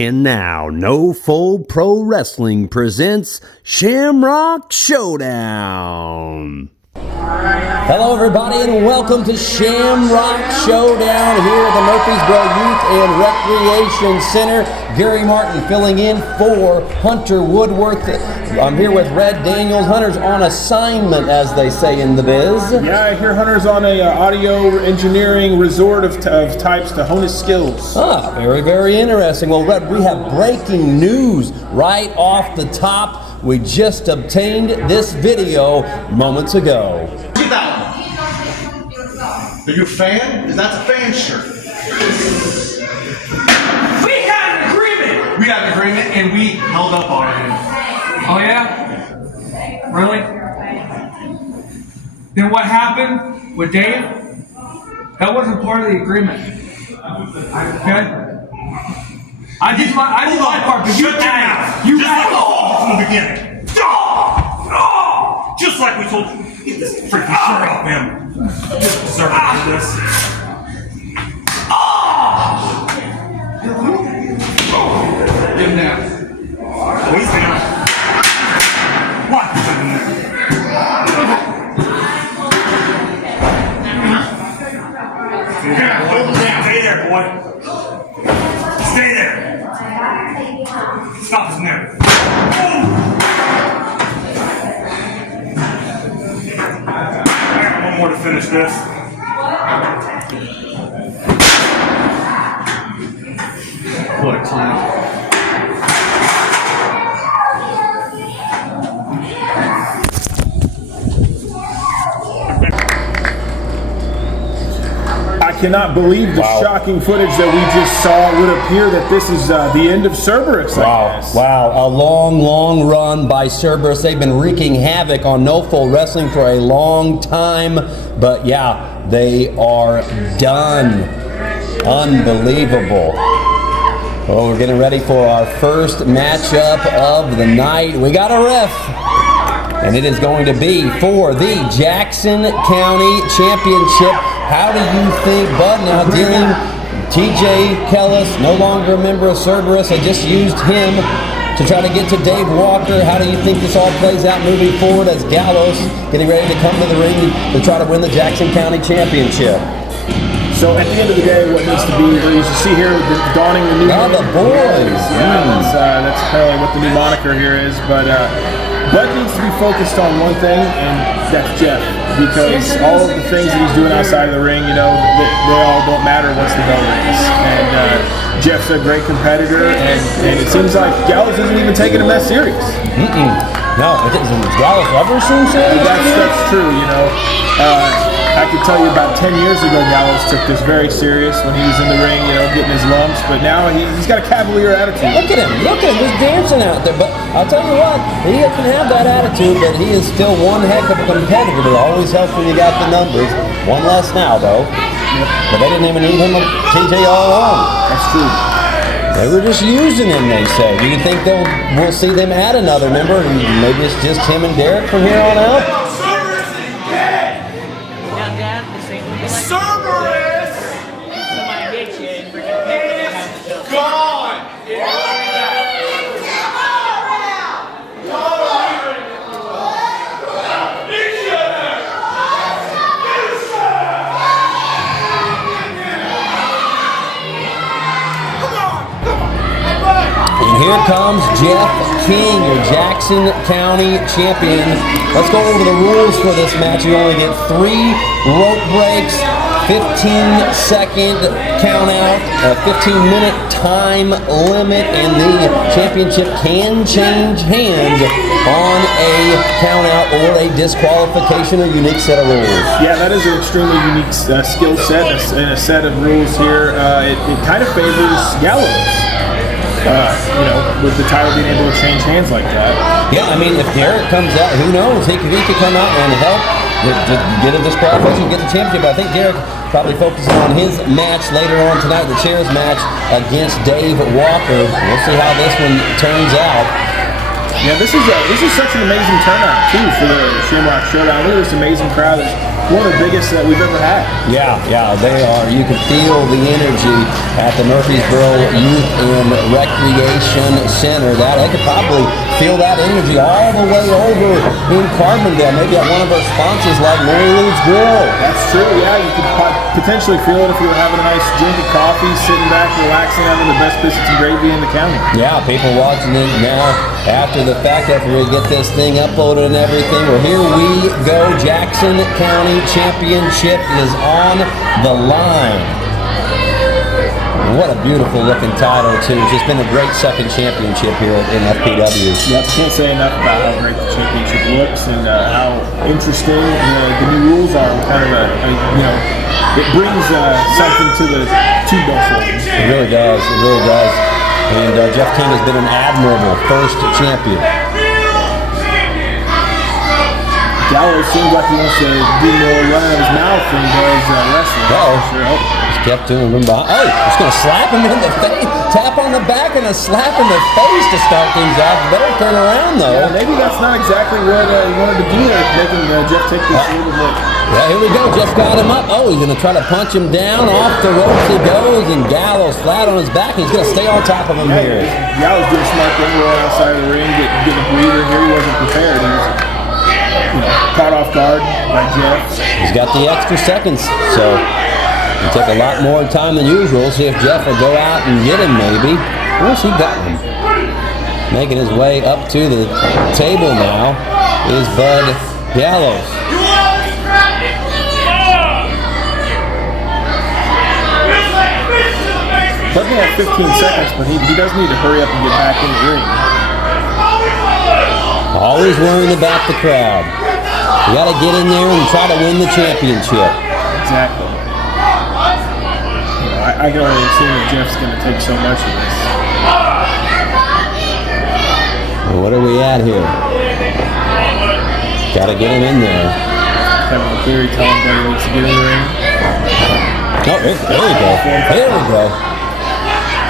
And now, No Full Pro Wrestling presents Shamrock Showdown. Hello, everybody, and welcome to Shamrock Showdown here at the Murphysboro Youth and Recreation Center. Gary Martin filling in for Hunter Woodworth. I'm here with Red Daniels. Hunter's on assignment, as they say in the biz. Yeah, I hear Hunter's on a audio engineering resort of types to hone his skills. Ah, very, very interesting. Well, Red, we have breaking news right off the top. We just obtained this video moments ago. Look at that one. Are you a fan? Is that a fan shirt? We had an agreement! We had an agreement and we held up on it. Oh yeah? Really? Then what happened with Dave? That wasn't part of the agreement. Okay? I did my part, but you asked. You asked From the beginning. Just like we told you. Get this freaking shirt off him. You don't deserve to do this. Get him down. Oh, he's down. What? Hold him down. Stay there, boy. Stay there. Stop his neck. One more to finish this. What a clown. I cannot believe the shocking footage that we just saw. It would appear that this is the end of Cerberus. Wow, a long run by Cerberus. They've been wreaking havoc on No Full Wrestling for a long time, but yeah, they are done. Unbelievable. Well, we're getting ready for our first matchup of the night. We got a ref, and it is going to be for the Jackson County Championship. How do you think, Bud, now dealing TJ Kellis, no longer a member of Cerberus, they just used him to try to get to Dave Walker. How do you think this all plays out moving forward as Gallows getting ready to come to the ring to try to win the Jackson County Championship? So at the end of the day, what needs to be, as you see here, donning the new the boys. Yeah, that's apparently what the new moniker here is. But Bud needs to be focused on one thing, and that's Jeff. Because all of the things that he's doing outside of the ring, you know, they all don't matter once the bell rings. And Jeff's a great competitor, and it seems like Gallows isn't even taking him that serious. No, is Gallows ever seen serious? That's true, you know. I could tell you about 10 years ago, Gallows took this very serious when he was in the ring, you know, getting his lumps. But now he's got a cavalier attitude. Look at him, just dancing out there. But I'll tell you what, he can have that attitude, but he is still one heck of a competitor. It always helps when you got the numbers. One less now, though. But they didn't even need him a TJ all along. That's true. They were just using him, they say. Do you think we'll see them add another member? Maybe it's just him and Derek from here on out? Cerberus! Gone! And here comes Jeff King, your Jackson County champion. Let's go over the rules for this match. You only get 3 rope breaks, 15-second count out, a 15-minute time limit, and the championship can change hands on a count out or a disqualification, a unique set of rules. Yeah, that is an extremely unique skill set and a set of rules here. It kind of favors Gallows. You know, with the title being able to change hands like that. Yeah, I mean, if Derek comes out, who knows? He could come out and help get a disqualification, get the championship. I think Derek probably focusing on his match later on tonight, the chairs match against Dave Walker. We'll see how this one turns out. Yeah, this is such an amazing turnout too for the Shamrock Showdown. Look at this amazing crowd. There's one of the biggest that we've ever had. Yeah, they are. You can feel the energy at the Murphysboro Youth and Recreation Center. They could probably feel that energy all the way over in Carbondale, maybe at one of our sponsors like Mary Lou's Grill. That's true, yeah. You could potentially feel it if you were having a nice drink of coffee, sitting back, relaxing, having the best biscuits and gravy in the county. Yeah, people watching it now after the fact, after we get this thing uploaded and everything. Well, here we go. Jackson County Championship is on the line. And what a beautiful looking title, too. It's just been a great second championship here in FPW. Yeah, can't say enough about how great the championship looks and how interesting the new rules are. Kind of it brings something to the two-ball forums. It really does. It really does. And Jeff King has been an admirable first champion. Gallows seems like he wants to do more running of his mouth than he does wrestling. Sure hope. Just kept doing him behind. Oh, he's going to slap him in the face. Tap on the back and a slap in the face to start things off. Better turn around, though. Yeah, maybe that's not exactly what he wanted to do there, making Jeff take this a little bit. Yeah, here we go. Jeff got him up. Oh, he's going to try to punch him down. Off the ropes he goes, and Gallows flat on his back. He's going to stay on top of him here. Gallows did a smart thing, roll outside of the ring, get a breather here. He wasn't prepared. He was caught off guard by Jeff. He's got the extra seconds, so it'll take a lot more time than usual. See if Jeff will go out and get him, maybe. Where's he got him? Making his way up to the table now is Bud Gallows. Bud may have 15 seconds, but he does need to hurry up and get back in the ring. Always worrying about the crowd. You got to get in there and try to win the championship. Exactly. I can already assume that Jeff's going to take so much of this. Well, what are we at here? Got to get him in there. Kevin McCleary telling him that he needs to get in the ring. Oh, there we go. There we go.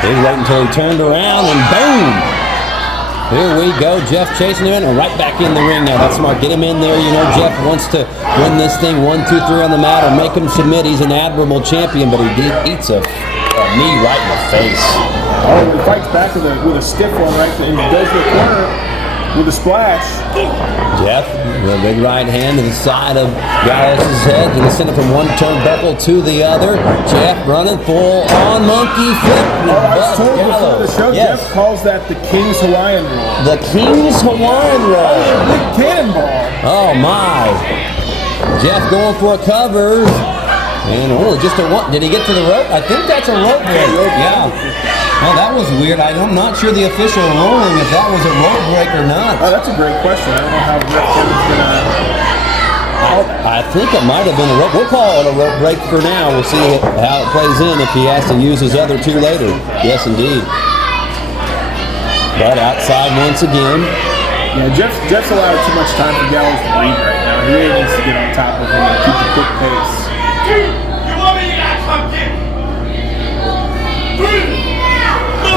He was waiting until he turned around and boom! Here we go, Jeff chasing him in and right back in the ring now. That's smart. Get him in there. You know, Jeff wants to win this thing 1, 2, 3 on the mat or make him submit. He's an admirable champion, but he eats a knee right in the face. Oh, he fights back with a stiff one right there and goes to the corner with a splash. Jeff, with a big right hand to the side of Gallows' head. Going to send it from one turnbuckle to the other. Jeff running full on monkey flip. I was told before the show, yes. Jeff calls that the King's Hawaiian roll. The King's Hawaiian roll. Big cannonball. Oh my. Jeff going for a cover. And just a one. Did he get to the rope? I think that's a rope break. Yeah. Oh, that was weird. I'm not sure the official ruling if that was a rope break or not. Oh, that's a great question. I don't know how Ref Kevin's gonna. I think it might have been a rope. We'll call it a rope break for now. We'll see how it plays in if he has to use his other two later. Yes, indeed. But outside once again. Yeah, Jeff's allowed too much time for Gallows to breathe right now. He really needs to get on top of him and keep the quick pace.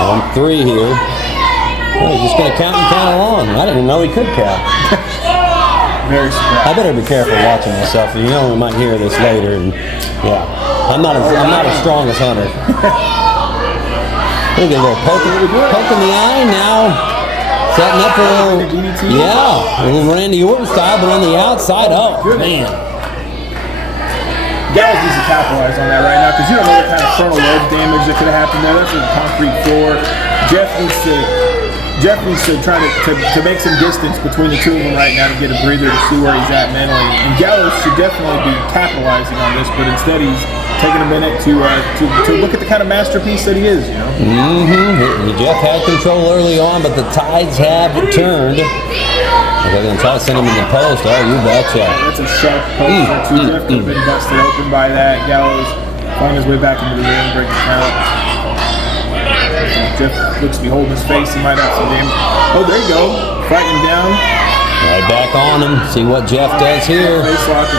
On 3 here. Oh, he's just going to count and count along. I didn't even know he could count. Very surprised. I better be careful watching myself. You know, we might hear this later. And yeah, I'm not as strong as Hunter. Look at a little poke in the eye now. Setting up for a little, yeah, a little Randy Orton style, but on the outside. Oh man. Gallows needs to capitalize on that right now because you don't know what kind of frontal lobe damage that could have happened there. That's a concrete floor. Jeff needs to try to make some distance between the two of them right now to get a breather to see where he's at mentally. And Gallows should definitely be capitalizing on this, but instead he's taking a minute to look at the kind of masterpiece that he is. You know. Jeff had control early on, but the tides have turned. They're going to try to send him in the post. Oh, you betcha. That's a sharp post. Jeff could have been busted open by that. Gallows finding his way back into the ring, breaking count. Jeff looks to be holding his face. He might have some damage. Oh, there you go. Fighting down. Right back on him. See what Jeff does here. Face lock.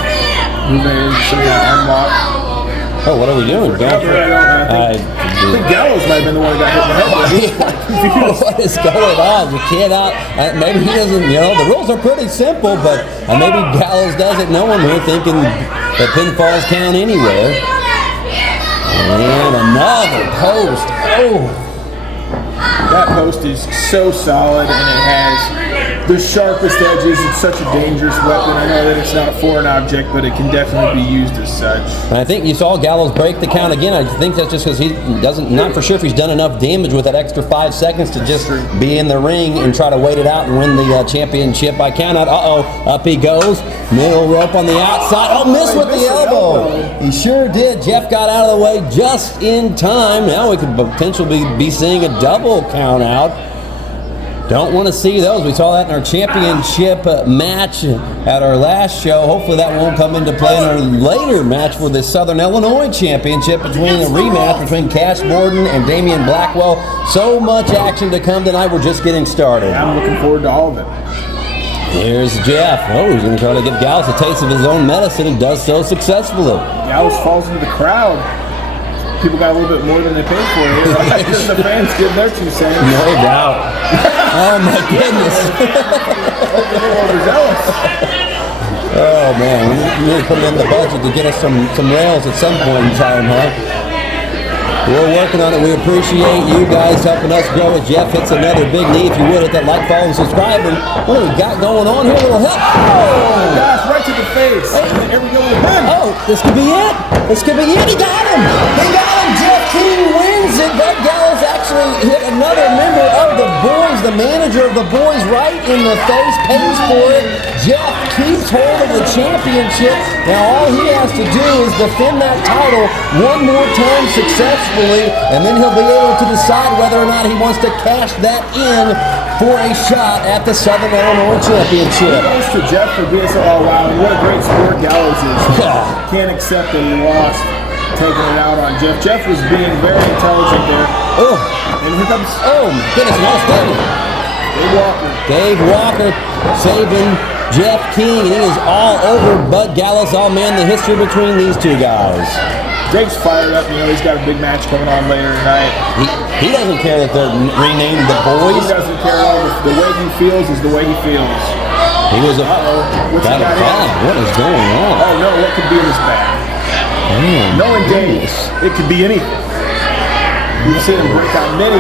Moving into some kind of arm lock. Oh, what are we doing? I think Gallows might have been the one that got hit in the head. What is going on? You cannot. Maybe he doesn't. You know, the rules are pretty simple, but maybe Gallows doesn't know him. We're thinking but pinfalls count anywhere. And another post. Oh. That post is so solid, and it has the sharpest edges. It's such a dangerous weapon. I know that it's not a foreign object, but it can definitely be used as such. And I think you saw Gallows break the count again. I think that's just because he doesn't, not for sure if he's done enough damage with that extra 5 seconds to just be in the ring and try to wait it out and win the championship by count out. Up he goes. Middle rope on the outside. Oh, missed with the elbow. He sure did. Jeff got out of the way just in time. Now we could potentially be seeing a double count out. Don't want to see those. We saw that in our championship match at our last show. Hopefully that won't come into play in our later match for the Southern Illinois Championship, between a rematch between Cash Borden and Damian Blackwell. So much action to come tonight. We're just getting started. I'm looking forward to all of it. Here's Jeff. Oh, he's going to try to give Gallows a taste of his own medicine and does so successfully. Gallows falls into the crowd. People got a little bit more than they paid for here. Right? The fans give their 2 cents. No doubt. Oh my goodness. Oh man, we need to put it in the budget to get us some rails at some point in time, huh? We're working on it. We appreciate you guys helping us grow as Jeff hits another big knee. If you would, hit that like, follow, and subscribe. And what do we got going on here? A little help. Oh! Gosh, right to the face. Hey. Here we go with the pin. Oh, this could be it. This could be it. He got him. He got him. Jeff King wins it. Bud Gallows actually hit another member of the boys, the manager of the boys, right in the face, pays for it. Jeff keeps hold of the championship. Now all he has to do is defend that title one more time successfully, and then he'll be able to decide whether or not he wants to cash that in for a shot at the Southern Illinois Championship. Thanks to Jeff for being so, oh wow, and what a great sport Gallows is. Can't accept that he lost, taking it out on Jeff. Jeff was being very intelligent there. Oh, and here comes, oh my goodness, lost Dave. Dave Walker saving Jeff King, and he is all over Bud Gallows. Oh man, the history between these two guys. Dave's fired up. You know, he's got a big match coming on later tonight. He doesn't care that they're renamed the boys. He doesn't care at all. The way he feels is the way he feels. He was a what's he got in? What is going on? Oh no, what could be in his bag? Knowing Dave, it could be anything. You've seen him break out many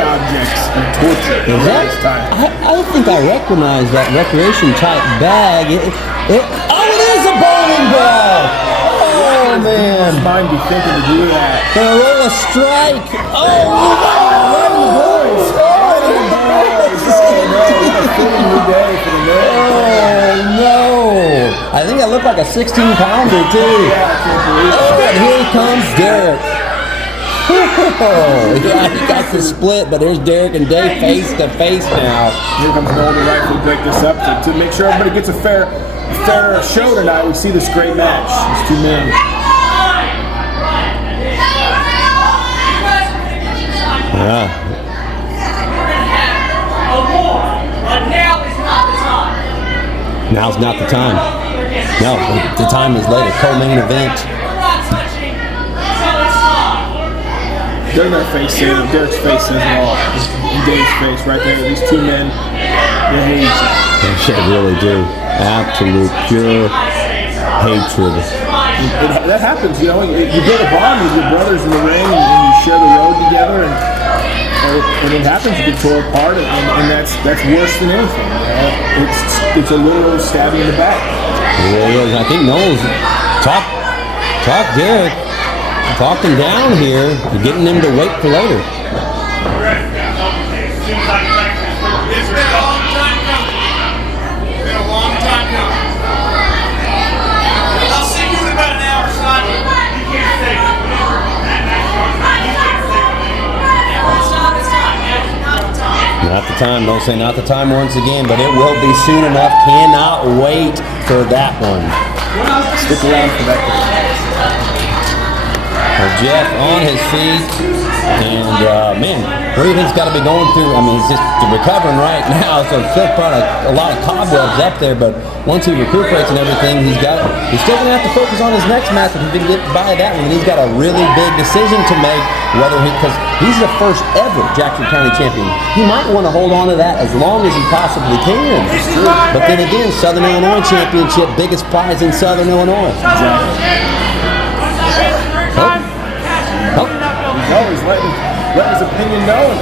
objects and torture. Is that? I think I recognize that recreation type bag. It is a bowling ball. Oh man! His mind be thinking to do that. Gonna roll a strike. Oh, right in the boys! Right in the boys! Oh no! What a fitting new day for the men. Oh no! I think I look like a 16-pounder too. Yeah, I can't believe it. Oh, and here comes Derek. Oh, yeah, he got the split, but there's Derek and Dave face to face now. Here comes Noel to rightfully break this up to make sure everybody gets a fair show tonight. We see this great match. These 2 men. Yeah. Now's not the time. No, the time is later. Co-main event. Their face says it. Derek's face says it all. And Dave's face right there. These 2 men, they hate each other. They should really do. Absolute pure hatred. That happens, you know. You build a bond with your brothers in the ring, and you share the road together, and it happens. You get tore apart, and that's worse than anything. You know? It's a little stabbing in the back. It really is. I think Noel's talk Derek. Talking down here, getting him to wait for later. It's been a long time coming. Been a long time coming. I'll see you in about an hour, son. You can't stay. Not the time. Don't say not the time once again, but it will be soon enough. Cannot wait for that one. Stick around for that. Jeff on his feet, and man, what do you think's got to be going through? I mean, he's just recovering right now, so it's still probably a lot of cobwebs up there. But once he recuperates and everything, he's still going to have to focus on his next match if he can get by that one. And he's got a really big decision to make, because he's the first ever Jackson County champion. He might want to hold on to that as long as he possibly can. But then again, Southern Illinois Championship, biggest prize in Southern Illinois. He's always letting his opinion known.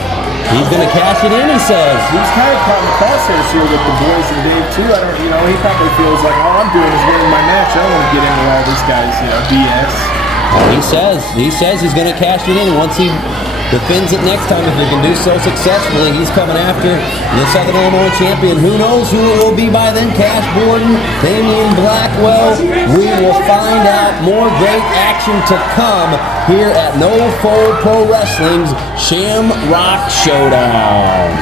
He's going to cash it in, he says. He's kind of caught in the crosshairs here with the boys and Dave too. He probably feels like all I'm doing is winning my match. I don't want to get into all these guys, BS. He says he's going to cash it in once he defends it next time. If he can do so successfully, he's coming after the Southern Illinois champion. Who knows who it will be by then? Cash Borden, Damian, Blackwell. We will find out. More great action to come here at No Fold Pro Wrestling's Shamrock Showdown.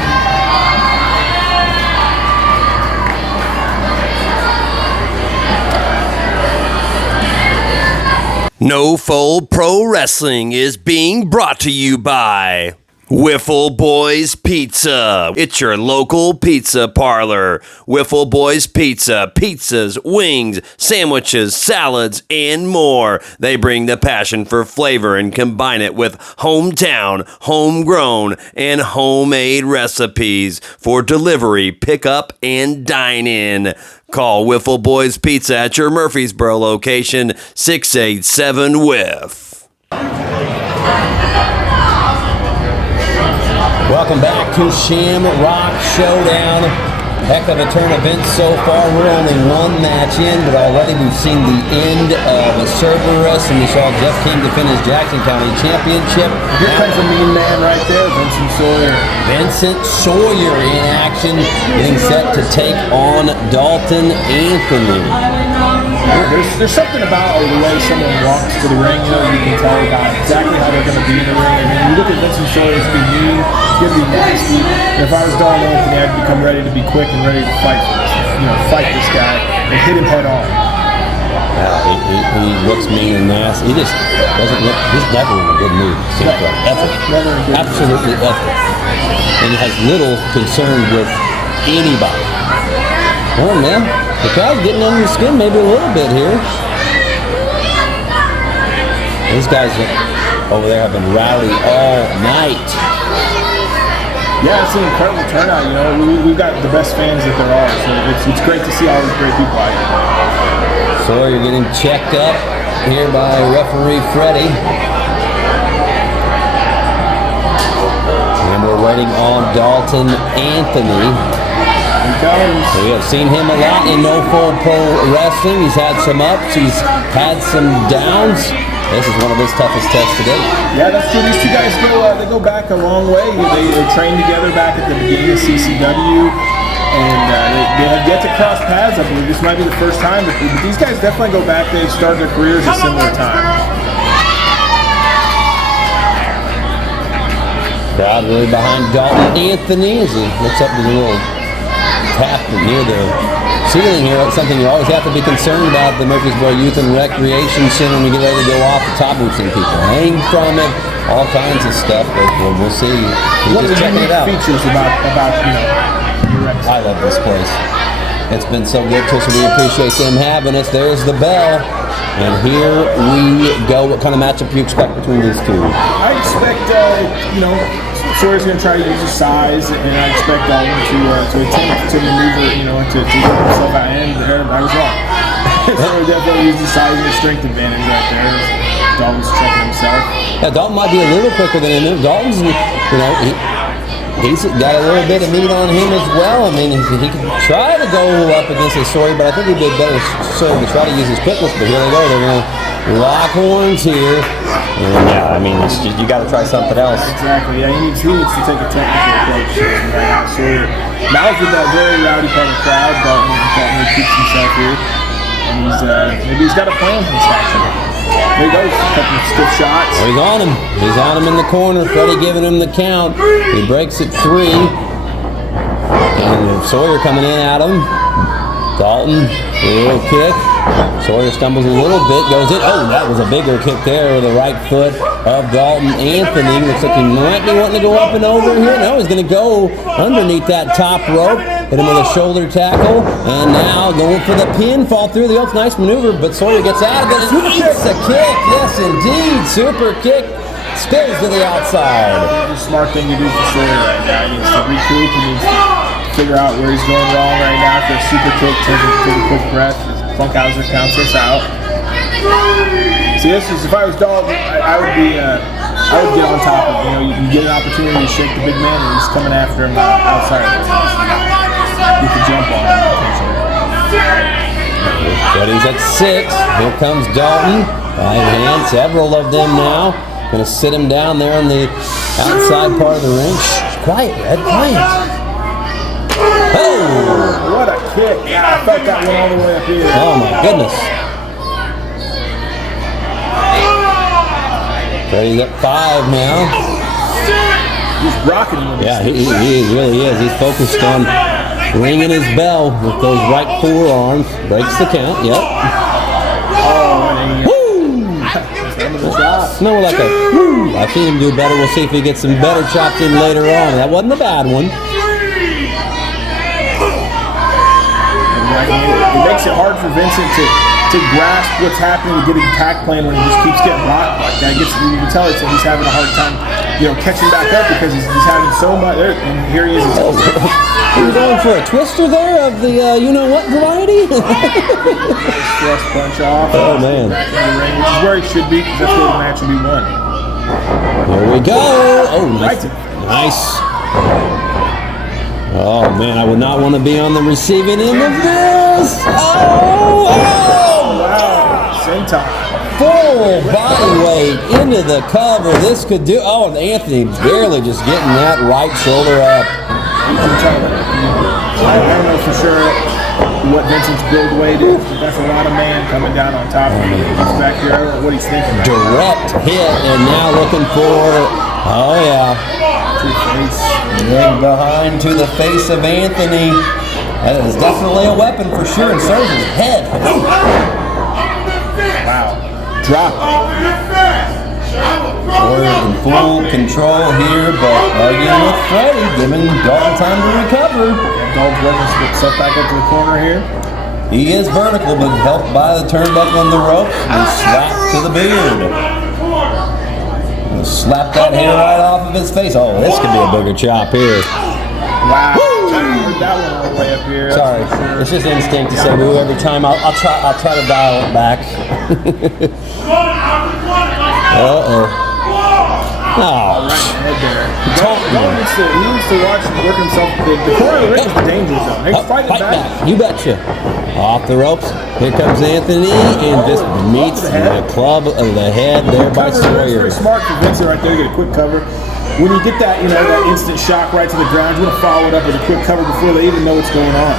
No Fold Pro Wrestling is being brought to you by Wiffle Boys Pizza. It's your local pizza parlor. Wiffle Boys Pizza. Pizzas, wings, sandwiches, salads, and more. They bring the passion for flavor and combine it with hometown, homegrown, and homemade recipes for delivery, pickup, and dine-in. Call Wiffle Boys Pizza at your Murphysboro location, 687-WIFF. Welcome back to Shamrock Showdown. Heck of a turn of events so far. We're only one match in, but already we've seen the end of Cerberus, and we saw Jeff King defend his Jackson County Championship. Here comes a mean man right there, Vincent Sawyer. Vincent Sawyer in action, getting set to take on Dalton Anthony. There's something about the way someone walks to the ring, you can tell about exactly how they're going to be in the ring. I mean, you look at Vincent Sawyer, it's going to be mean, it's going to be nasty. And if I was Dalton Anthony, I'd become ready to be quick and ready to fight for this, fight this guy and hit him head on. He looks mean and nasty. He just doesn't look, he's never in a good mood, seems like, ever. Never in a good Absolutely mood. ever. And he has little concern with anybody. Oh man, the crowd's getting under the skin maybe a little bit here. These guys over there have been rowdy all night. Yeah, it's an incredible turnout. We've got the best fans that there are, so it's great to see all these great people out here. Sawyer getting checked up here by referee Freddie. And we're waiting on Dalton Anthony. We have seen him a lot in No Fold Pro Wrestling. He's had some ups, he's had some downs. This is one of his toughest tests to date. Yeah, that's true. These two guys go back a long way. They trained together back at the beginning of CCW, and they have yet to cross paths. I believe this might be the first time, but these guys definitely go back. They started their careers at similar times. Crowd really behind Dalton Anthony as he looks up to the little tap near the ceiling here. That's something you always have to be concerned about. The Murphysboro Youth and Recreation Center, when you get ready to go off the top, we've seen people hang from it, all kinds of stuff. But we'll see. We're just checking it out. Features about your rec. I love this place. It's been so good to us. We appreciate them having us. There's the bell. And here we go. What kind of matchup do you expect between these two? I expect, Sawyer's going to try to use his size, and I expect Dalton to attempt to maneuver, to get himself out. And I was wrong. Sawyer definitely used his size and his strength advantage right there. Dalton's checking himself. Yeah, Dalton might be a little quicker than him. Dalton's, he's got a little bit of meat on him as well. I mean, he can try to go up against his Sawyer, but I think he'd be better served to try to use his quickness. But here they go. They're going to lock horns here. And yeah, I mean, it's just, you got to try something else. Exactly. Yeah, he needs to take a technical approach right now. Sawyer now with that very rowdy part of the crowd, Dalton keeps himself here, and maybe he's got a plan for this action. There he goes, a couple of stiff shots. Oh, he's on him. He's on him in the corner. Freddie giving him the count. He breaks it 3. And Sawyer coming in at him. Dalton, a little kick. Sawyer stumbles a little bit, goes in. Oh, that was a bigger kick there with the right foot of Dalton. Anthony looks like he might be wanting to go up and over here. No, he's going to go underneath that top rope. Hit him with a shoulder tackle. And now going for the pin. Fall through the oaks. Nice maneuver, but Sawyer gets out of it. Super kick. A kick. Yes, indeed. Super kick. Spins to the outside. It's a smart thing to do for Sawyer right now. He needs to recoup. He needs to figure out where he's going wrong right now. After a super kick, take a quick breath. Funkhauser counts us out. See, this is, if I was Dalton, I would get on top of him. You get an opportunity to shake the big man, and he's coming after him outside. You can jump on him. But he's at 6. Here comes Dalton. Right hand, several of them now. Gonna sit him down there on the outside part of the ring. Quiet, Ed, quiet. Oh! What a kick. Yeah, I felt that one all the way up here. Oh my goodness. Freddie's at 5 now. He's rocking him. Yeah, he really is. He's focused on ringing his bell with those right forearms. Breaks the count, yep. Oh, No, like a woo. I've seen him do better. We'll see if he gets some better chops in later on. That wasn't a bad one. It makes it hard for Vincent to grasp what's happening, to get an attack plan when he just keeps getting rocked like that. You can tell he's having a hard time, catching back up because he's having so much. And here he is. He was going for a twister there of the you-know-what variety. Thrust punch off. Oh, man. Back in the ring, which is where he should be because that's where the match will be won. Here we go. Oh, nice. Nice. Oh, man, I would not want to be on the receiving end of this. Oh, wow. Same time. Full body weight into the cover. This could do. Oh, and Anthony barely just getting that right shoulder up. I don't know for sure what Vincent's build weight is, but that's a lot of man coming down on top of him. He's back here. I don't know what he's thinking. Direct hit, and now looking for, oh yeah, leg behind to the face of Anthony. That is definitely a weapon for sure, and so is his head. Wow. Drop. Sawyer in full control here, but arguing with Freddie, giving Dalton time to recover. Dalton's working himself back up to the corner here. He is vertical, but helped by the turnbuckle on the rope and slapped to the beard. Slap that hair right off of his face. Oh, this could be a bigger chop here. Wow. That one all the way up here. Sorry, it's just instinct to say boo every time. I'll try to dial it back. Uh-oh. Oh. Right ahead there. Dalton needs to watch and work himself. The corner of the ring is the danger zone. He's fighting back. You betcha. Off the ropes. Here comes Anthony and just meets the club of the head there by Sawyer. Very smart for Vincent right there to get a quick cover. When you get that, that instant shock right to the ground, you want to follow it up with a quick cover before they even know what's going on.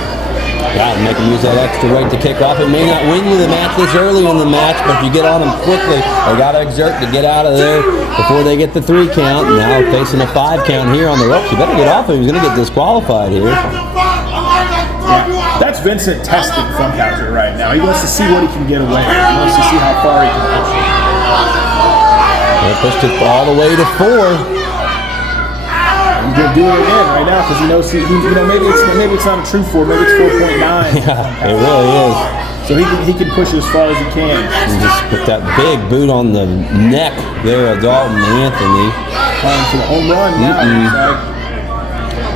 Yeah, and make him use that extra weight to kick off. It may not win you the match this early in the match, but if you get on them quickly, they got to exert to get out of there before they get the 3 count. Now facing a 5 count here on the ropes. You better get off him. He's going to get disqualified here. Yeah, that's Vincent testing Funkhauser right now. He wants to see what he can get away with. He wants to see how far he can push it. They pushed it all the way to 4. He's going to do it again right now because he knows maybe it's not a true 4, maybe it's 4.9. Yeah, it really is. So he can push it as far as he can. And just put that big boot on the neck there of Dalton Anthony. Trying for the home run now.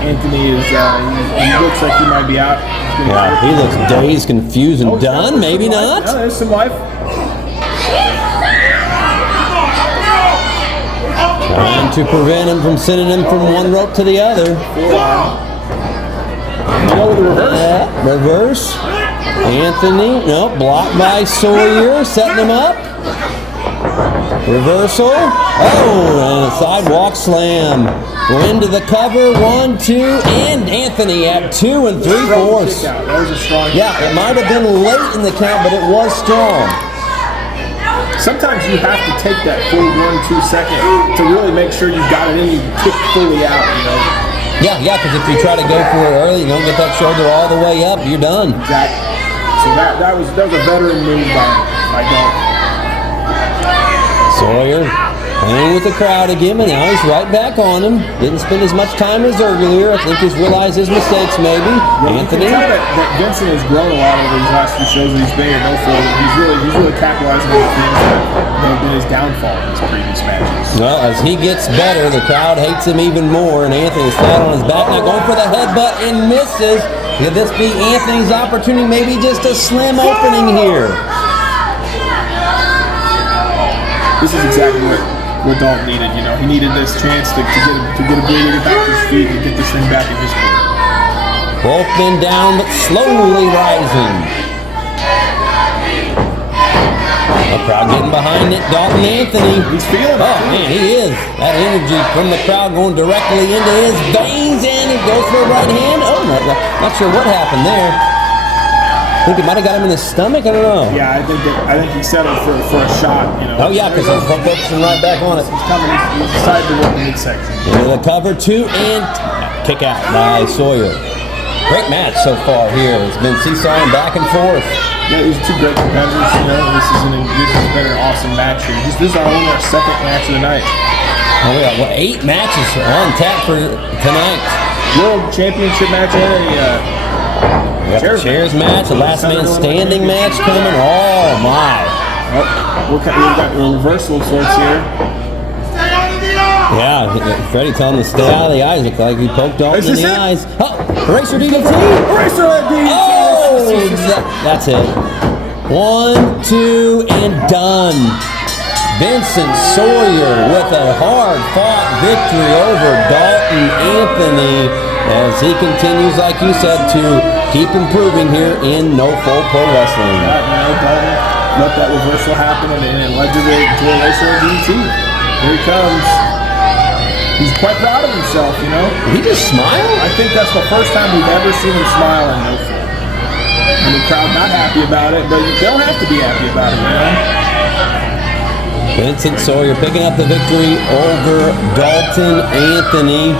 Anthony is he looks like he might be out. Yeah, he looks dazed, confused, and done. Maybe not. No, there's some life. Trying to prevent him from sending him from one rope to the other. With the reverse. Reverse. Anthony, nope, blocked by Sawyer, setting him up. Reversal. Oh, and a sidewalk slam. We're into the cover. 1, 2, and Anthony at 2 3/4. That was a strong. Yeah, it might have been late in the count, but it was strong. Sometimes you have to take that full 1-2 second to really make sure you got it in. You kick fully out. Yeah, because if you try to go for it early, you don't get that shoulder all the way up, you're done. Exactly. So that was a veteran move by Dalton. Sawyer playing with the crowd again, and now he's right back on him. Didn't spend as much time as earlier. I think he's realized his mistakes maybe. Anthony. You can tell that Vincent has grown a lot over these last few shows that he's been here. No fault. He's really capitalizing on the things that have been his downfall in his previous matches. Well, as he gets better, the crowd hates him even more, and Anthony's flat on his back now, going for the headbutt and misses. Could this be Anthony's opportunity? Maybe just a slim opening here. This is exactly what Dalton needed. You know, he needed this chance to get a breather, get back to his feet, and get this thing back in his court. Both been down, but slowly rising. The crowd getting behind it. Dalton Anthony. He's feeling it. Oh, man, he is. That energy from the crowd going directly into his veins, and he goes for a right hand. Oh, not sure what happened there. I think it might have got him in the stomach. I don't know. Yeah, I think he settled for a shot. You know. Oh yeah, because he's focusing right back on it. He's coming. He's decided to work the midsection. Into the cover 2 and kick out by Sawyer. Great match so far here. It's been seesawing back and forth. Yeah, these are two great competitors. You know, this has been an awesome match here. This is only our second match of the night. Oh, we got 8 matches on tap for tonight. World Championship match and We got the chairs match, the last man standing match coming. Oh my! We've got a reversal of sorts here. Yeah, Freddie telling him to stay out of the eyes. Looked like he poked Dalton in the eyes. Oh, eraser DDT! Eraser DDT! Oh, that's it. 1, 2, and done. Vincent Sawyer with a hard-fought victory over Dalton Anthony as he continues, like you said, to keep improving here in no-fault pro wrestling. Dalton let that reversal happen and it led to a eraser DDT. Here he comes. He's quite proud of himself, you know. Did he just smile? I think that's the first time we've ever seen him smile in no-fault. And the crowd not happy about it, but they don't have to be happy about it, you know. Vincent Sawyer picking up the victory over Dalton Anthony.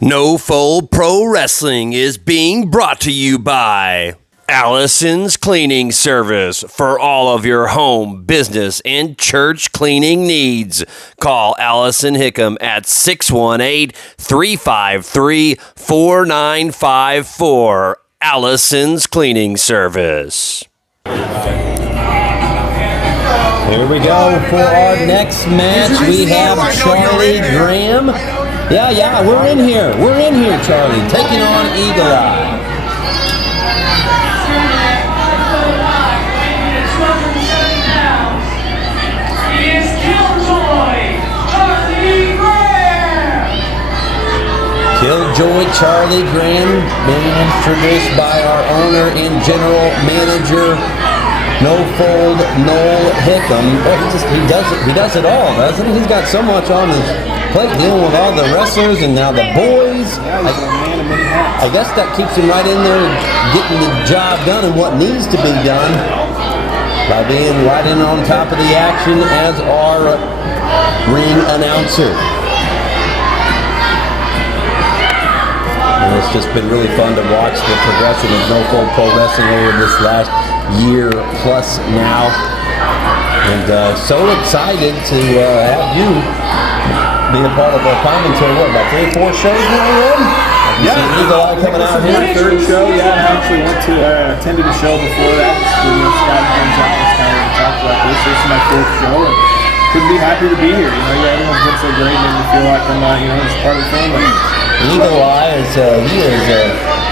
No Fold Pro Wrestling is being brought to you by Allison's Cleaning Service. For all of your home, business, and church cleaning needs, call Allison Hickam at 618-353-4954. Allison's Cleaning Service. Here we go for our next match. We have Charlie Graham. Yeah, we're in here. We're in here, Charlie. Taking on Eagle Eye. Killjoy Charlie Graham, being introduced by our owner and general manager, No Fold Noel Hickam. Well, he does it all, doesn't he? He's got so much on his plate, dealing with all the wrestlers and now the boys. I guess that keeps him right in there, getting the job done and what needs to be done by being right in on top of the action as our ring announcer. And it's just been really fun to watch the progression of No Fold Pro Wrestling over this last year plus now. And so excited to have you be a part of our commentary. What, about 3 or 4 shows now, Ron? Yeah. Eagle Eye coming out here. My 3rd show, yeah. I actually went to, attended a show before that. Scott comes out, it's kind of talk about this. This is my 4th show. And couldn't be happy to be here. You know, everyone's been so great, made me feel like I'm, just part of the family. Eagle Eye is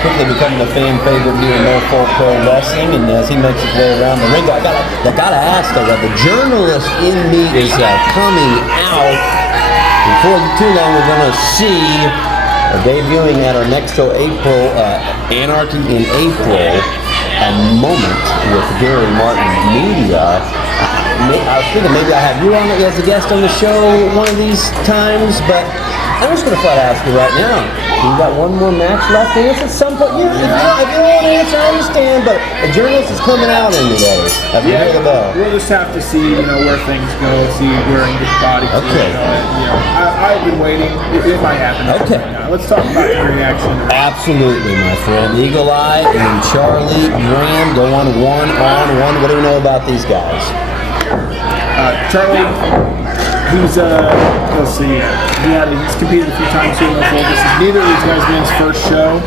quickly becoming a fan favorite here in No Fold Pro Wrestling, and as he makes his way around the ring, I gotta ask though, the journalist in me is coming out. Before too long, we're gonna see debuting at our next show, April, Anarchy in April, a moment with Gary Martin Media. I was thinking maybe I have you on as a guest on the show one of these times, but I'm just going to flat ask you right now. You got one more match left in this at some point. If you don't want to answer, I understand, but a journalist is coming out in today. Have you heard the bell? We'll just have to see, where things go, see where he gets body. Okay. I've been waiting. It might happen. Okay. Let's talk about the reaction. Absolutely, my friend. Eagle Eye and Charlie Graham go on one-on-one. What do we know about these guys? Charlie, he's let's see, he's competed a few times here in Oklahoma. This is neither of these guys being his first show,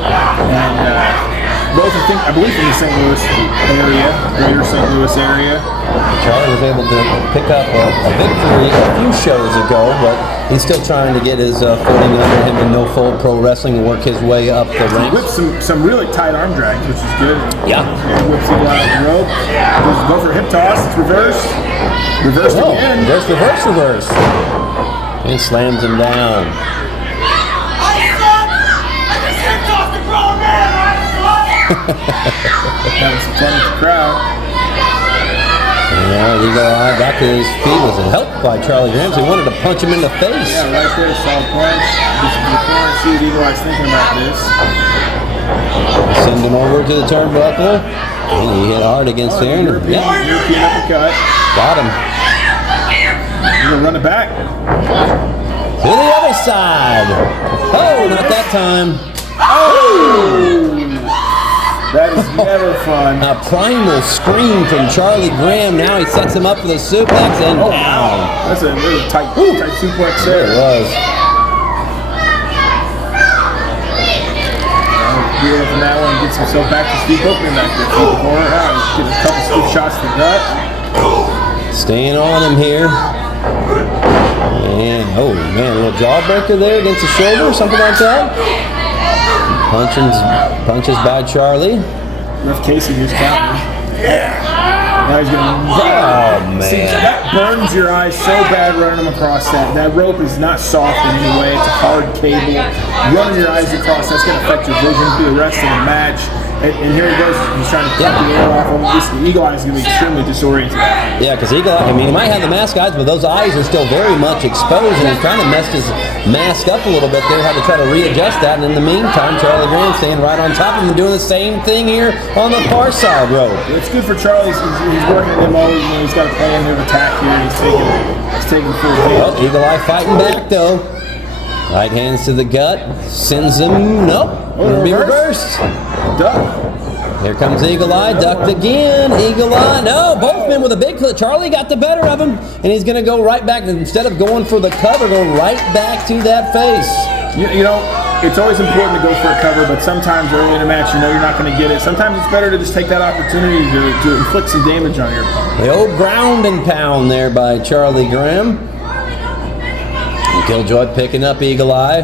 and both I believe in the St. Louis area, greater St. Louis area. Charlie was able to pick up a victory a few shows ago, but he's still trying to get his footing under him in no-fold pro wrestling and work his way up the ranks. Whips some really tight arm drags, which is good. Yeah. Whips him out of the rope. Go for a hip toss. It's reverse. Reverse again. Reverse. And slams him down. Having some fun with the crowd. And Eagle Eye back to his feet was helped by Charlie Ramsey. Wanted to punch him in the face. Yeah, right there, solid punch. See what Eagle Eye's thinking about this. Send him over to the turnbuckle. And he hit hard against there. European uppercut. Got him. He's gonna run it back. To the other side. Oh, not that time. Oh! That is never fun. A primal scream from Charlie Graham. Now he sets him up for the suplex and down. Wow. That's a really tight suplex there. It was. Deal from that one, gets himself back to Steve opening back there. Keep the corner out. Get a couple stiff shots to the gut. Staying on him here. And, oh man, a little jawbreaker there against the shoulder, something like that. Punches by Charlie. Ref Casey just counting. Now he's going to... Oh, man. See, that burns your eyes so bad running them across that. That rope is not soft in any way. It's a hard cable. Running your eyes across, that's going to affect your vision through the rest of the match. And here he goes, he's trying to cut the air off him. The Eagle Eye is going to be extremely disoriented. Yeah, because Eagle Eye, he might have the mask eyes, but those eyes are still very much exposed, and he's trying to mess his mask up a little bit there, had to try to readjust that, and in the meantime, Charlie Graham staying right on top of him and doing the same thing here on the far side rope. It's good for Charlie. He's working at him always. He's got a plan of attack here. He's taking full advantage. Well, Eagle Eye fighting back, though. Right hands to the gut, sends him, nope, gonna be reversed. Duck. Here comes Eagle Eye, ducked again, Eagle Eye, no, both men with a big clip. Charlie got the better of him, and he's gonna go right back, instead of going for the cover, going right back to that face. You know, it's always important to go for a cover, but sometimes early in a match, you're not gonna get it. Sometimes it's better to just take that opportunity to inflict some damage on your opponent. The old ground and pound there by Charlie Graham. Killjoy picking up Eagle Eye.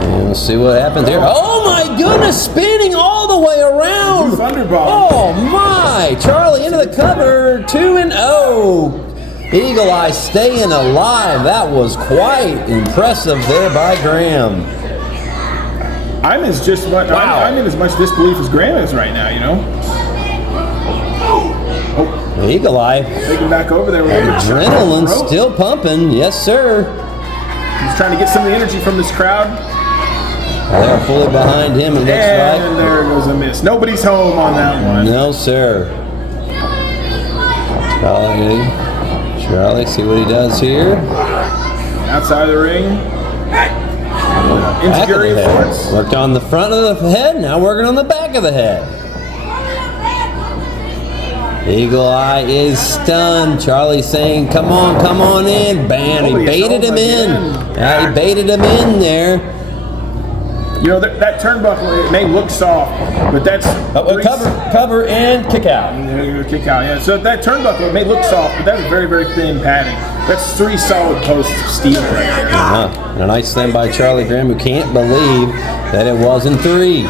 And we'll see what happens here. Oh my goodness, spinning all the way around. Thunderball. Oh my, Charlie into the cover, 2-0. Eagle Eye staying alive. That was quite impressive there by Graham. I'm in as much disbelief as Graham is right now, you know. Eagle Eye. Taking back over there. Adrenaline still pumping. Yes, sir. He's trying to get some of the energy from this crowd. They're fully behind him, it looks like. And there goes a miss. Nobody's home on that one. No, sir. Charlie, see what he does here. Outside of the ring. Insecurity force. Worked on the front of the head, now working on the back of the head. Eagle Eye is stunned. Charlie saying, come on in. Bam, he baited him in. Yeah, he baited him in there. You know, that turnbuckle, it may look soft, but that's... cover and kick out. Kick out, yeah. So that turnbuckle, it may look soft, but that's very, very thin padding. That's 3 solid posts of steel right there. And a nice slam by Charlie Graham, who can't believe that it wasn't 3.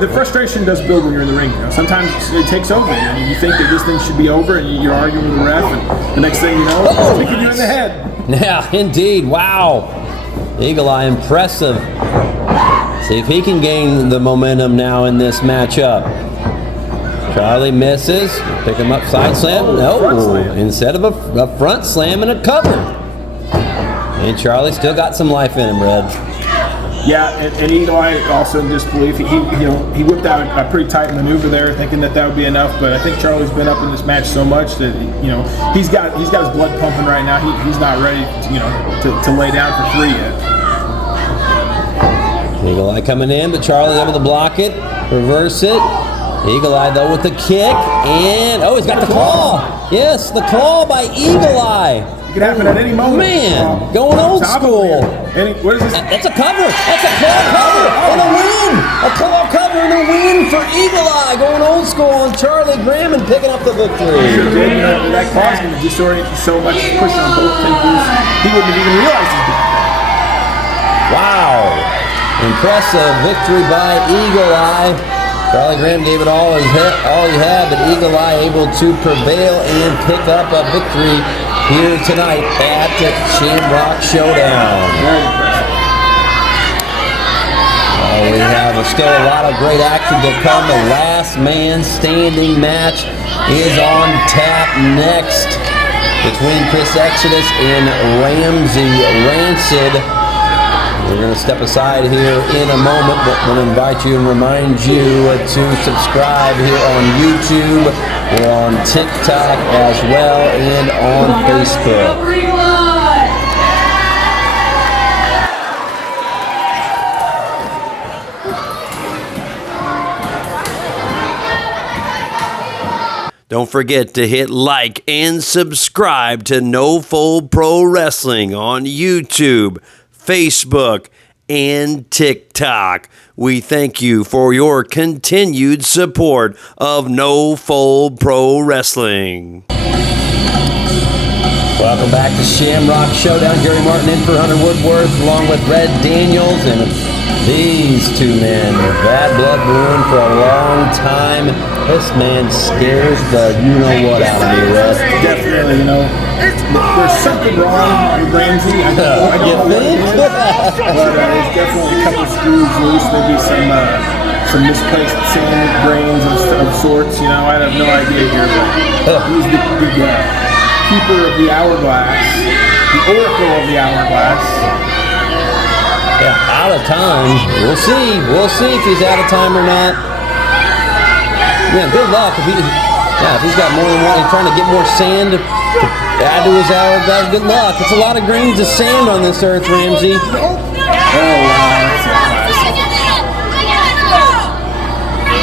The frustration does build when you're in the ring. You know? Sometimes it takes over. And you think that this thing should be over, and you're arguing with the ref, and the next thing you know, it's kicking you in the head. Yeah, indeed. Wow. Eagle Eye, impressive. See if he can gain the momentum now in this matchup. Charlie misses. Pick him up, side slam. No, instead of a front slam and a cover. And Charlie still got some life in him, Red. Yeah, and Eli also in disbelief. He whipped out a pretty tight maneuver there, thinking that would be enough. But I think Charlie's been up in this match so much that he's got his blood pumping right now. He's not ready, to lay down for 3 yet. Eagle Eye coming in, but Charlie's able to block it, reverse it. Eagle Eye though with the kick, and he's got the claw. Yes, the claw by Eagle Eye. It could happen at any moment. Man, going old school. What is this? That's a cover. That's a claw cover and a win. A claw cover and a win for Eagle Eye. Going old school on Charlie Graham and picking up the victory. Sure did. That claw's going to disorient you so much, pushing on both temples. He wouldn't have even realized he's doing that. Wow. Impressive victory by Eagle Eye. Charlie Graham gave it all he had, but Eagle Eye able to prevail and pick up a victory here tonight at Shamrock Showdown. We have still a lot of great action to come. The last man standing match is on tap next between Chris Exodus and Ramsey Rancid. We're going to step aside here in a moment, but we're going to invite you and remind you to subscribe here on YouTube. We're on TikTok as well and on Facebook. Don't forget to hit like and subscribe to No Fold Pro Wrestling on YouTube, Facebook, and TikTok. We thank you for your continued support of No Fold Pro Wrestling. Welcome back to Shamrock Showdown. Gary Martin in for Hunter Woodworth along with Red Daniels, and these two men, bad blood brewing for a long time. This man scares the you-know-what out of me, Red. Definitely, there's something wrong with Ramsey. I don't know what it is, but there's definitely a couple screws loose, maybe some misplaced sand grains of sorts. I have no idea here, but he's the keeper of the hourglass, the oracle of the hourglass. Yeah, out of time. We'll see. We'll see if he's out of time or not. Yeah, good luck. If he's got more than one, he's trying to get more sand to add to his hourglass. Good luck. It's a lot of grains of sand on this earth, Ramsey. Oh, wow.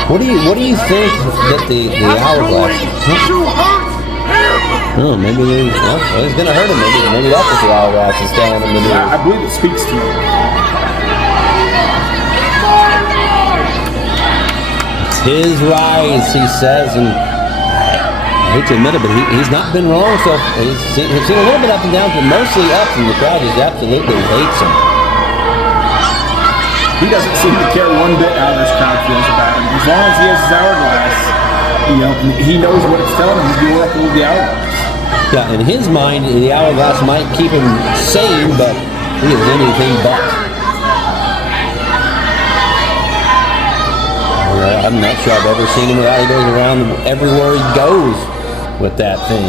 What do you think that the hourglass? Oh, maybe it's gonna hurt him. Maybe that's what the hourglass is telling him to do. I believe it speaks to him. His rise, he says, and I hate to admit it, but he's not been wrong. So he's seen a little bit up and down, but mostly up, and the crowd just absolutely hates him. He doesn't seem to care one bit how this crowd feels about him. As long as he has his hourglass, he knows what it's telling him. He's the oracle of the hourglass. Yeah, in his mind, the hourglass might keep him sane, but he is anything but. I'm not sure I've ever seen him without. He goes around everywhere he goes with that thing.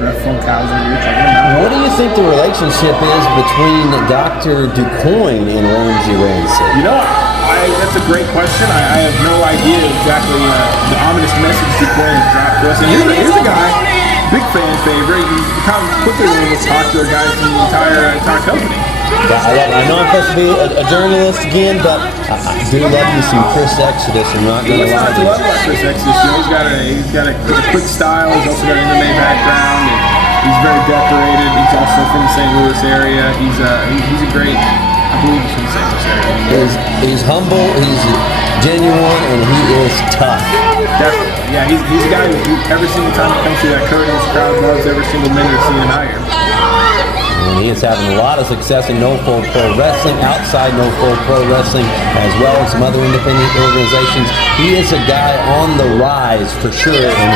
What do you think the relationship is between Dr. DuCoin and Ramsey Rancid? That's a great question. I have no idea exactly the ominous message DuCoin has dropped to us. And here's a guy, big fan favorite. He kind of quickly when we talk to our guys from the entire company. I know I'm supposed to be a journalist again, but I do love you some Chris Exodus. I'm not going to lie to you. I love Chris Exodus. He's got a quick style. He's also got an MMA background. And he's very decorated. He's also from the St. Louis area. He's a great. I believe he's from the St. Louis area. He's humble. He's genuine, and he is tough. Definitely. Yeah, he's a guy who every single time he comes through that curtain, his crowd loves every single minute of seeing him here. And he is having a lot of success in No Fold Pro Wrestling, outside No Fold Pro Wrestling, as well as some other independent organizations. He is a guy on the rise for sure. And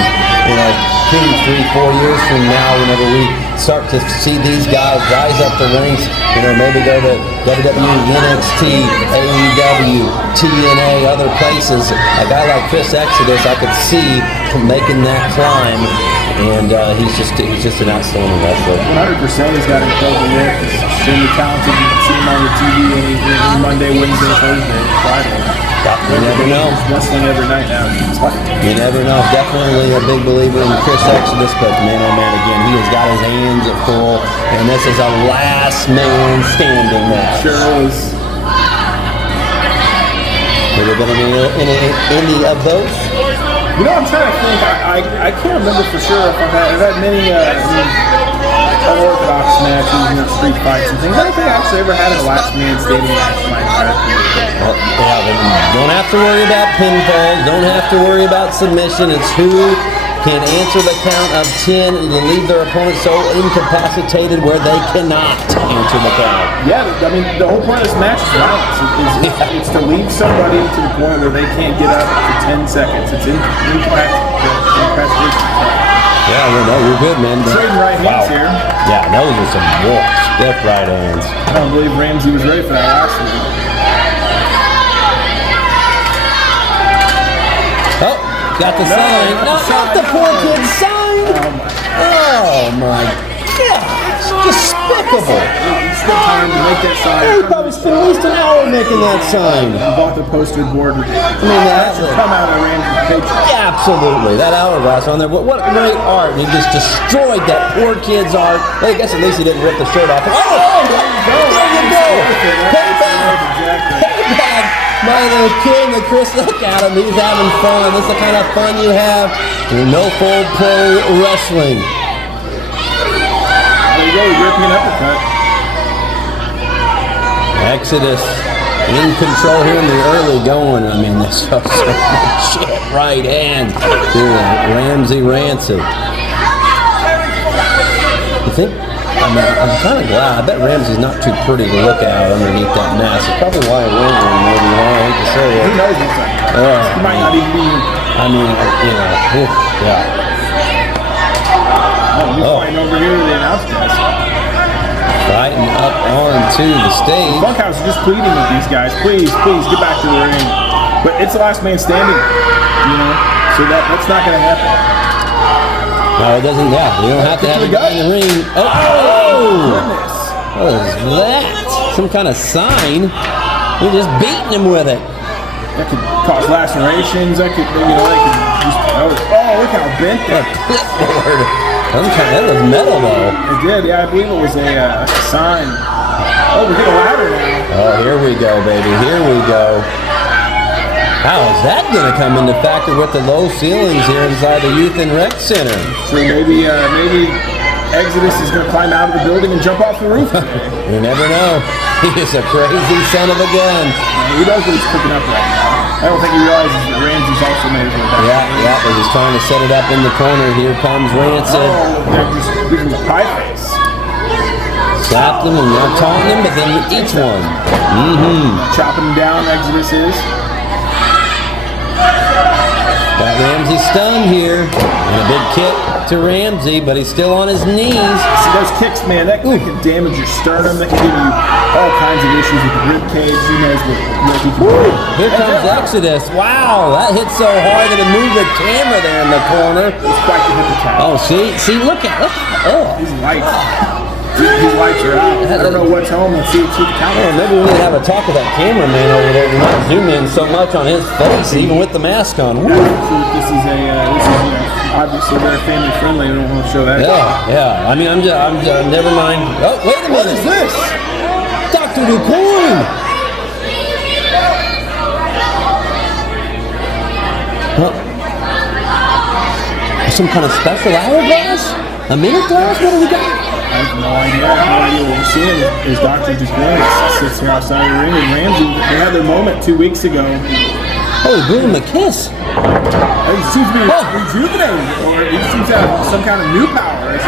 2, 3, 4 years from now, whenever we start to see these guys rise up the ranks. You know, maybe go to WWE, NXT, AEW, TNA, other places. A guy like Chris Exodus, I could see making that climb, and he's just an outstanding wrestler. 100%. He's got incredible look. He's extremely talented. You can see him on the TV any Monday, Wednesday, Thursday, Friday. You never know. He's wrestling every night now. You never know. Definitely a big believer in Chris Exodus, but man, oh man, again, he has got his hands full, and this is a last man standing match. Sure is. Have there been any of those? You know, I'm trying to think. I can't remember for sure if I've had many unorthodox matches, you know, street fights and things. I don't think I actually ever had a last man standing match in my entire career. Well, yeah, don't have to worry about pinfalls. Don't have to worry about submission. It's who can answer the count of 10 and leave their opponent so incapacitated where they cannot answer the count. Yeah, I mean, the whole point of this match is violence. It's to leave somebody to the point where they can't get up for 10 seconds. It's incapacitation. Yeah, well, no, you're good, man. Trading right hands here. Yeah, those are some stiff right hands. I don't believe Ramsey was ready for that last one. Oh, got the sign. No, not the poor kid's sign. Oh my gosh, despicable. He spent time to make that sign. He probably spent at least an hour making that sign. He bought the poster board. I mean, that should come out of Ramsey's paycheck. Yeah, absolutely. That hourglass on there. What great art. He just destroyed that poor kid's art. Well, I guess at least he didn't rip the shirt off. Oh, there you go. Payback by the kid, the Chris. Look at him. He's having fun. This is the kind of fun you have in no-fold pro wrestling. There you go. He's ripping an uppercut. Exodus in control here in the early going. I mean, this so much shit. Right hand to Ramsey Rancid. You think? I mean, I'm kind of glad. I bet Ramsey's not too pretty to look at underneath that mask. It's probably why it went on, maybe. I hate to say it. Who knows what's up? He might not even be. I mean, you know, yeah. Fighting over here to the announce desk. Fighting up onto the stage. Bunkhouse is just pleading with these guys. Please, get back to the ring. But it's the last man standing, you know, so that's not going to happen. No, it doesn't. Yeah, you don't have to have a guy in the ring. Oh, goodness. What is that? Some kind of sign? You're just beating him with it. That could cause lacerations. That could, you know, just. Oh, look how bent that. Clipboard. That was metal though. It did, yeah. I believe it was a sign. Oh, we hit a ladder now. Oh, here we go, baby. Here we go. How is that going to come into factor with the low ceilings here inside the Youth and Rec Center? So maybe Exodus is going to climb out of the building and jump off the roof today. You never know. He is a crazy son of a gun. He knows what he's cooking up right now. I don't think he realizes that Ramsey's also made it with that. Yeah, they're just trying to set it up in the corner. Here comes Rancid. Oh, they're just giving him a pie face. Slapped him and now taunting him, but then each one. Chopping him down, Exodus is. Got Ramsey stunned here. And a big kick to Ramsey, but he's still on his knees. See those kicks, man, that can damage your sternum. That can give you all kinds of issues with the rib cage. Who knows what he can do. Here comes Exodus. Wow, that hit so hard that it moved the camera there in the corner. It's quite the hip attack. Oh, see, look at. Oh. These lights. These lights are out. I don't know what's home. Let's see the camera. Oh, maybe we need to have a talk with that cameraman over there. We might zoom in so much on his face, even with the mask on. Woo. This is obviously very family friendly. We don't want to show that. Yeah. I mean, I'm never mind. Oh, wait a minute. What is this? Dr. DuPoin. Some kind of special hourglass? A minute glass? What do we got? I have no idea. What we're seeing is Dr. DuPoin sits here outside the ring, and Ramsey, they had their moment 2 weeks ago. Oh, he blew him a kiss. He seems to be rejuvenated, or he seems to have some kind of new power.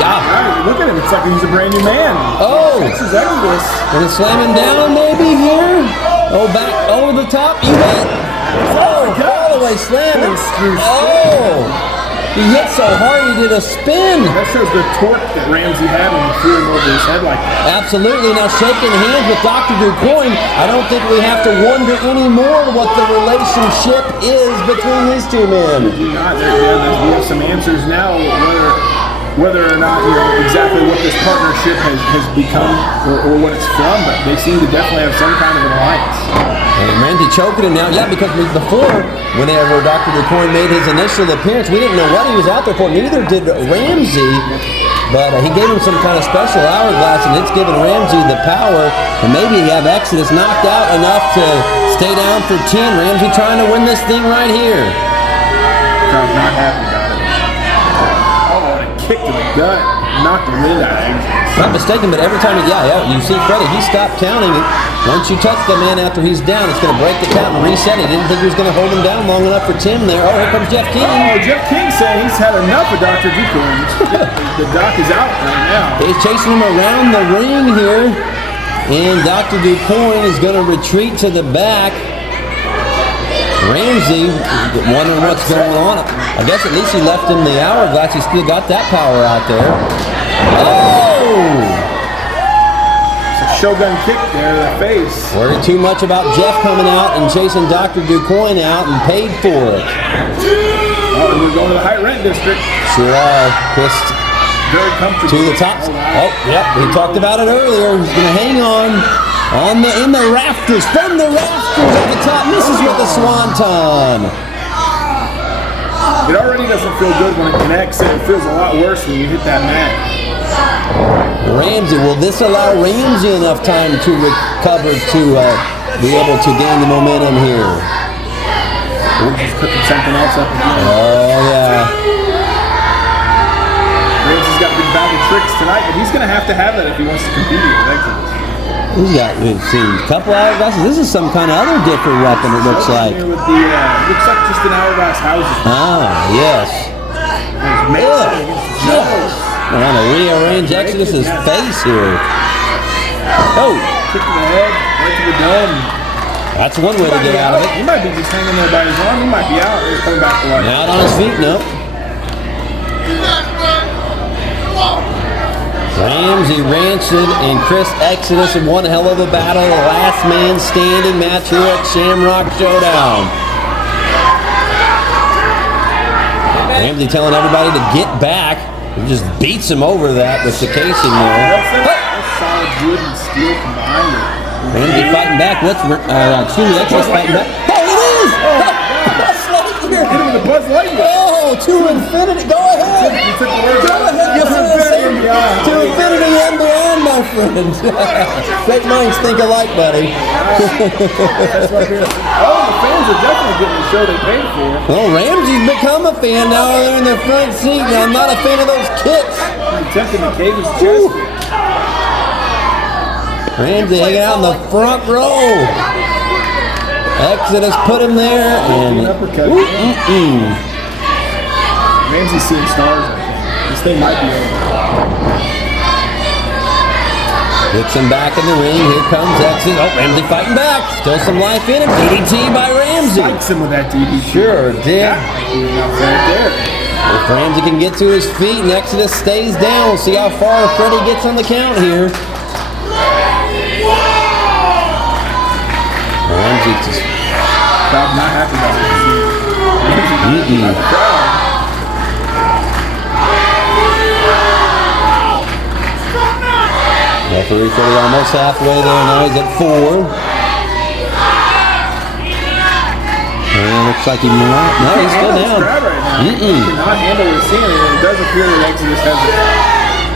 Yeah. Look at him. It's like he's a brand new man. Oh. This is Exodus. Gonna slam him down maybe here. Oh, back over the top. You went. Oh, all the way slamming. Oh. He hit so hard he did a spin. That shows the torque that Ramsey had when he threw him over his head like that. Absolutely. Now shaking hands with Dr. DuCoin, I don't think we have to wonder anymore what the relationship is between these two men. We have some answers now whether or not exactly what this partnership has become or what it's from, but they seem to definitely have some kind of an alliance. And Randy choking him now, yeah, because before, whenever Dr. DuCoin made his initial appearance, we didn't know what he was out there for. Neither did Ramsey, but he gave him some kind of special hourglass, and it's given Ramsey the power, and maybe have Exodus knocked out enough to stay down for 10. Ramsey trying to win this thing right here. I'm not happy about it. Oh, and a kick to the gut. Knocked the wind out of him. Not mistaken, but every time you see Freddie, he stopped counting. Once you touch the man after he's down, it's going to break the count and reset. He didn't think he was going to hold him down long enough for Tim there. Oh, here comes Jeff King. Oh, Jeff King saying he's had enough of Dr. DuCoin. The doc is out right now. He's chasing him around the ring here. And Dr. DuCoin is going to retreat to the back. Ramsey wondering what's going on. I guess at least he left him the hourglass. He still got that power out there. Oh! It's a shogun kick there to the face. Worried too much about Jeff coming out and chasing Dr. DuCoin out and paid for it. Oh, and we're going to the high rent district. Sure are. Pissed very comfortable. To the top. Oh, yep. We talked about it earlier. He's going to hang on in the rafters. From the rafters at the top. Misses with the swanton. It already doesn't feel good when it connects, and it feels a lot worse when you hit that mat. Ramsey, will this allow Ramsey enough time to recover to be able to gain the momentum here? We're just cooking something else up again. Oh, yeah. Ramsey's got a big bag of tricks tonight, but he's going to have that if he wants to compete with Exodus. We've seen a couple hourglasses. This is some kind of other different weapon, it looks like. With the, looks like just an hourglass houses. Ah, yes. We're going to rearrange Exodus's face here. Oh. Kick to the head, right to the dome. That's one way to get out of it. He might be just hanging there by his arm. He might be out. He's coming back to life. Out on his feet, no. Ramsey, Rancid, and Chris Exodus in one hell of a battle. The last man standing match here at Shamrock Showdown. Ramsey telling everybody to get back. He just beats him over that with the casing there. That's solid wood and steel combined. Ramsey fighting back. Exodus fighting back. Oh, it is! Buzz Lightyear! Hit him with a Buzz Lightyear. Oh, to infinity. Go ahead. You took the words Go out. ahead. To infinity and beyond, my friend. Great minds think alike, buddy. That's what the fans are definitely getting the show they paid for. Well, Ramsey's become a fan now. They're in the front seat. Now, I'm not a fan of those kicks. He's attempting to cave his chest. Ramsey hanging out in the front row. Exodus put him there. And Ramsey's seeing stars, I think. This thing might be over. Gets him back in the ring. Here comes Exodus. Oh, Ramsey fighting back. Still some life in him. DDT by Ramsey. Spikes him with that DDT. Sure did. Right there. If Ramsey can get to his feet and Exodus stays down, we'll see how far Freddie gets on the count here. Ramsey just... Crowd not happy about it. Referee Freddie almost halfway there. Now he's at 4. And looks like he might. No, he's still down. He cannot handle what he's seeing, and it does appear that Exodus has it.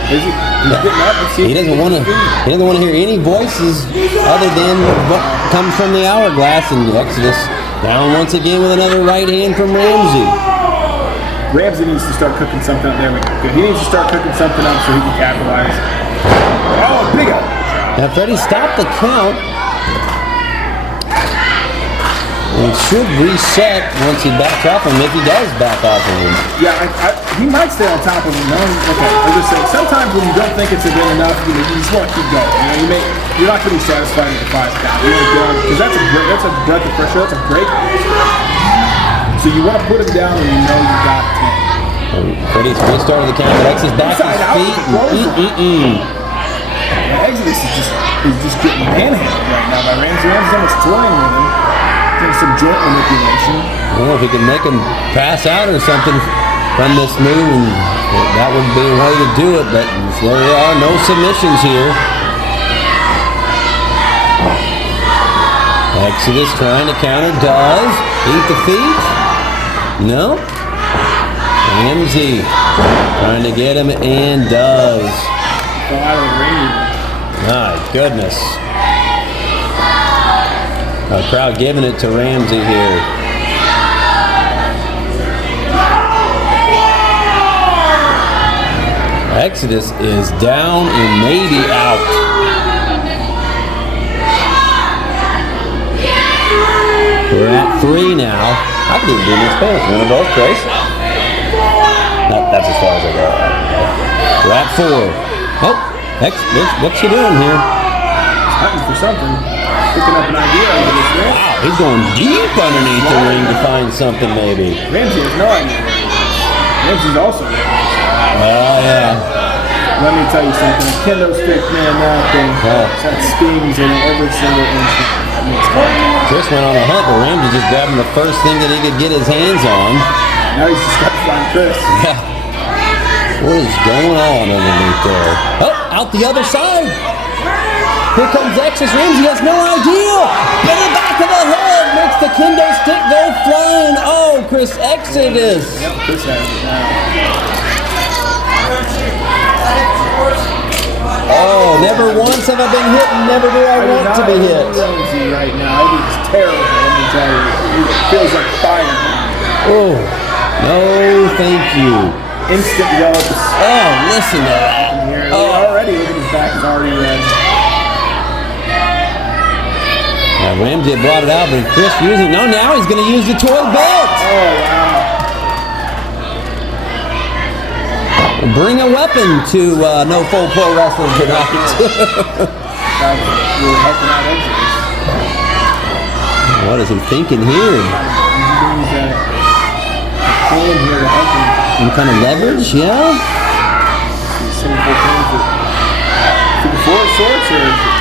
He's getting up and seeing. He doesn't want to hear any voices other than what comes from the hourglass, and Exodus down once again with another right hand from Ramsey. Ramsey needs to start cooking something up there. He needs to start cooking something up so he can capitalize. Oh, big up. Now Freddie stopped the count. And should reset once he backs off him, if he does back off of him. Yeah, he might stay on top of him. No, okay, I was just saying, sometimes when you don't think it's been enough, you just want to keep going. You're not going to be satisfied with the 5 count. Because that's a breath of fresh air. That's a break. So you want to put him down when you know you got 10. Freddie's restarted the count, but X is back to his feet. Exodus is just getting manhandled right now by Ramsey. Ramsey's almost toying with him. Doing some joint manipulation. I don't know if he can make him pass out or something from this move, and that would be a way to do it, but there are no submissions here. Exodus trying to counter, does. Eat the feet? No. Ramsey trying to get him and does. Fell out of the ring. My goodness. The crowd giving it to Ramsey here. Exodus is down and maybe out. We're at 3 now. I could even do this pass. One of those, Trace. No, that's as far as I go. We're at 4. Oh, what's she doing here? Hunting for something. Picking up an idea over this ring. Wow, he's going deep underneath the ring to find something maybe. Ramsey has no idea. Ramsey's also there. Oh, yeah. Let me tell you something. A kendo stick, man, that thing. That stings in every single instant. Chris went on a hunt, but Ramsey just grabbing the first thing that he could get his hands on. Now he's just got to find Chris. Yeah. What is going on underneath there? Oh, out the other side. Here comes Exodus. Ramsey has no idea. In the back of the head makes the kendo stick go flying. Oh, Chris Exodus. Yep, Chris has it now. Oh, never once have I been hit, and never do I want to be hit. Ramsey right now. It's terrible. Let me tell you. It feels like fire. Oh, no, thank you. Instant rubs. Oh, listen to that. Oh, already look at his back is already red. Ramsey had brought it out, but Chris using. No, now he's going to use the toy belt. Oh, wow. Bring a weapon to No Full Pro Wrestling tonight. That's really helping out Exodus. What is he thinking here? He's here to help him. Some kind of leverage, yeah? Simple things that. To the four sorts, or is it?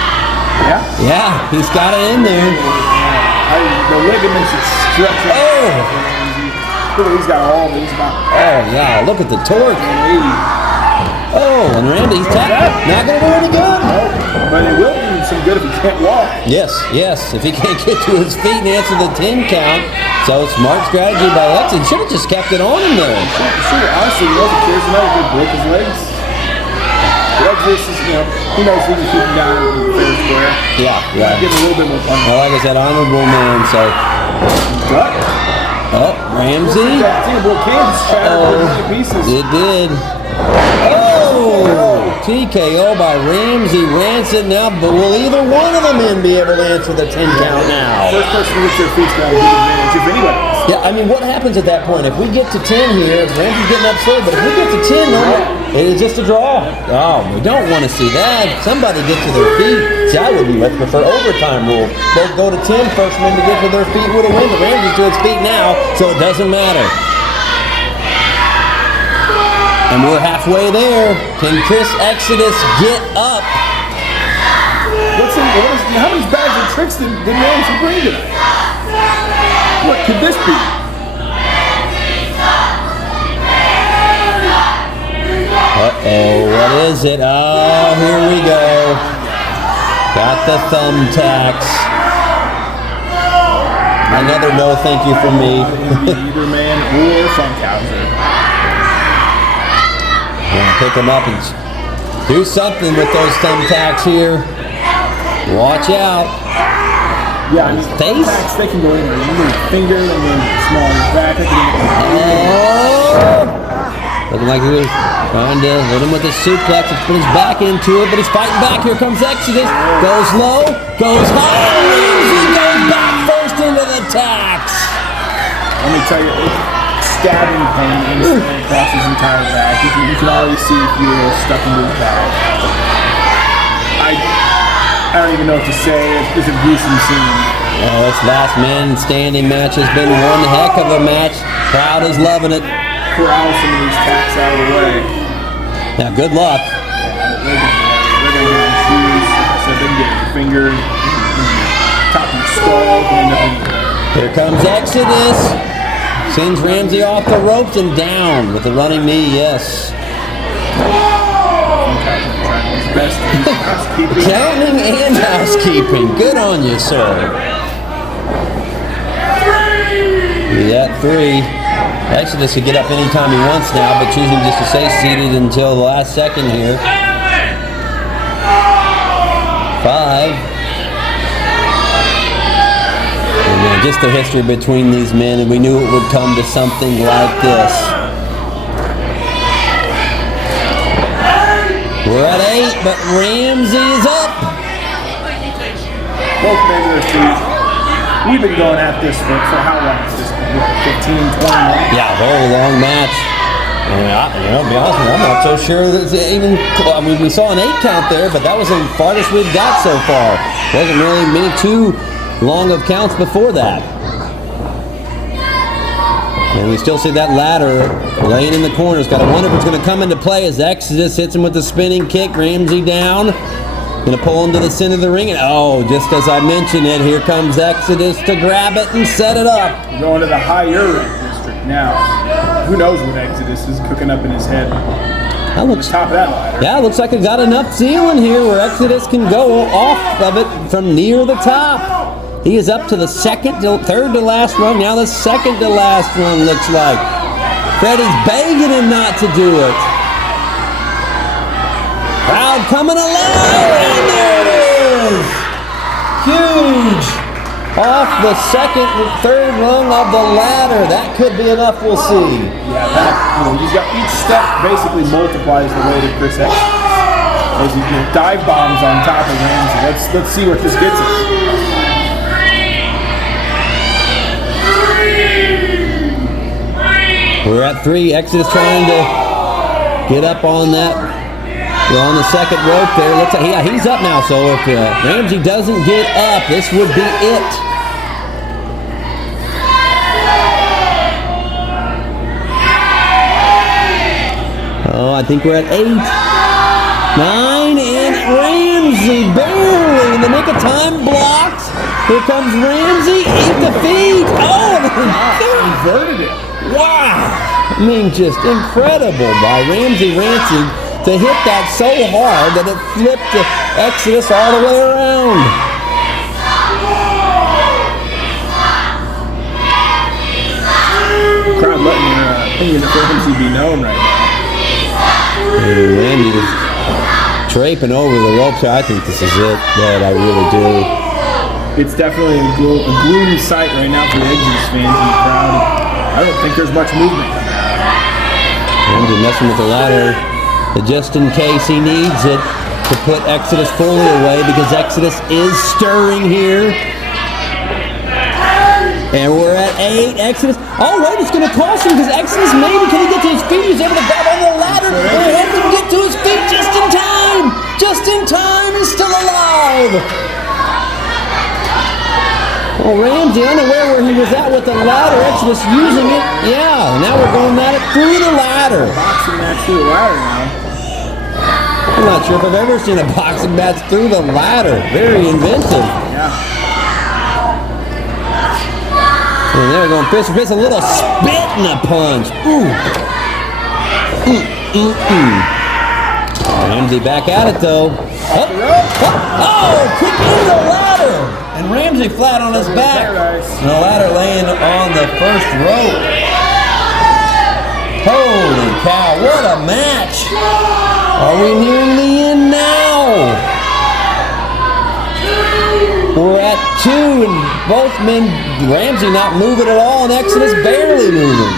Yeah? Yeah, he's got it in there. The ligaments are stretching. Oh! He's got all of it. He's about. Oh, yeah, look at the torque. Oh, and Randy's tapped. Not going to do any good. No, but it will do some good if he can't walk. Yes, if he can't get to his feet and answer the 10 count. So smart strategy by Lex. He should have just kept it on him there. Sure, honestly, he wasn't cares enough to break his legs. Exodus is, he knows he can keep him down in the fair square. Yeah. Give him a little bit more punch. Well, like I said, honorable man, so. Duck. Oh, Ramsey. It did. Oh, TKO by Ramsey. Rancid now, but will either one of the men be able to answer the 10 count now? First person to get their feet's got a good advantage, if anybody. Yeah, I mean, what happens at that point? If we get to 10 here, Ramsey's getting upset, but if we get to 10, no, it is just a draw. Oh, we don't want to see that. Somebody get to their feet. See, I would prefer overtime rule. Both go to 10, first men to get to their feet would have won, but Ramsey's to his feet now, so it doesn't matter. And we're halfway there. Can Chris Exodus get up? How many bags of tricks did Ramsey bring tonight? What could this be? Uh-oh, what is it? Oh, here we go. Got the thumbtacks. Another no thank you from me. Either man or Funkhauser. Pick him up and do something with those thumbtacks here. Watch out. Yeah, face? Thumbtacks, they can go anywhere. You need a finger and then small on your back. Looking like he was trying to hit him with a suplex and put his back into it, but he's fighting back. Here comes Exodus. Goes low, goes high. He goes back first into the tacks. Let me tell you, stabbing pain across his entire back. You can already see if you were stuck into his back. I don't even know what to say. It's a gruesome scene. Well, this last man standing match has been one heck of a match. Crowd is loving it. corral some of these tacks out of the way. Now, good luck. They're going to get in shoes. So they can get your finger, top of your skull, end up anywhere. Here comes Exodus. Sends Ramsey off the ropes and down with the running knee, yes. Best housekeeping. Counting and housekeeping. Good on you, sir. Yeah, 3. Exodus could get up anytime he wants now, but choosing just to stay seated until the last second here. 5. And just the history between these men, and we knew it would come to something like this. We're at 8, but Ramsey is up. Both men to their feet. We've been going at this for how long? Just 15, 20 minutes? Yeah, a very long match. And to be honest with you, I'm not so sure that it's even. I mean, we saw an 8 count there, but that was the farthest we've got so far. Wasn't really many too long of counts before that. And we still see that ladder laying in the corners. Got to wonder if it's going to come into play as Exodus hits him with the spinning kick. Ramsey down. Going to pull him to the center of the ring. And just as I mentioned it, here comes Exodus to grab it and set it up. We're going to the higher district now. Who knows what Exodus is cooking up in his head. That looks, top of that ladder. Yeah, looks like it got enough ceiling here where Exodus can go off of it from near the top. He is up to the third to last run. Now the second to last run looks like. Freddie's begging him not to do it. Crowd coming alive, and there it is! Huge! Off the second and third rung of the ladder. That could be enough, we'll see. Yeah, he's got each step basically multiplies the weight of Chris X. As he dive bombs on top of Ramsey. Let's see what this gets us. We're at 3. Exodus trying to get up on that. We're on the second rope there. Looks like he's up now. So if Ramsey doesn't get up, this would be it. I think we're at 8, 9, and Ramsey barely in the nick of time blocks. Here comes Ramsey, 8 to feet. Inverted it. Wow! I mean, just incredible by Ramsey Rancid to hit that so hard that it flipped the Exodus all the way around. Crowd letting their opinion of Ramsey be known right now. And Randy is draping over the ropes here. I think this is it, but I really do. It's definitely a gloomy sight right now for the Exodus fans in the crowd. I don't think there's much movement. Ramsey messing with the ladder, just in case he needs it to put Exodus fully away, because Exodus is stirring here. And we're at 8. Exodus. Oh wait, it's going to cost him because Exodus maybe can he get to his feet? He's able to grab on the ladder and help him get to his feet just in time. Just in time, he's still alive. Well, Ramsey unaware where he was at with the ladder. Exodus using it. Yeah, now we're going at it through the ladder. Boxing match through the ladder now. I'm not sure if I've ever seen a boxing match through the ladder. Very inventive. Yeah. And they're going fist for fist. A little spit and a punch. Ooh. Ramsey back at it though. Quick into the ladder. And Ramsey flat on his back. And the ladder laying on the first rope. Holy cow, what a match. Are we nearing the end now? We're at 2 and both men, Ramsey not moving at all and Exodus barely moving.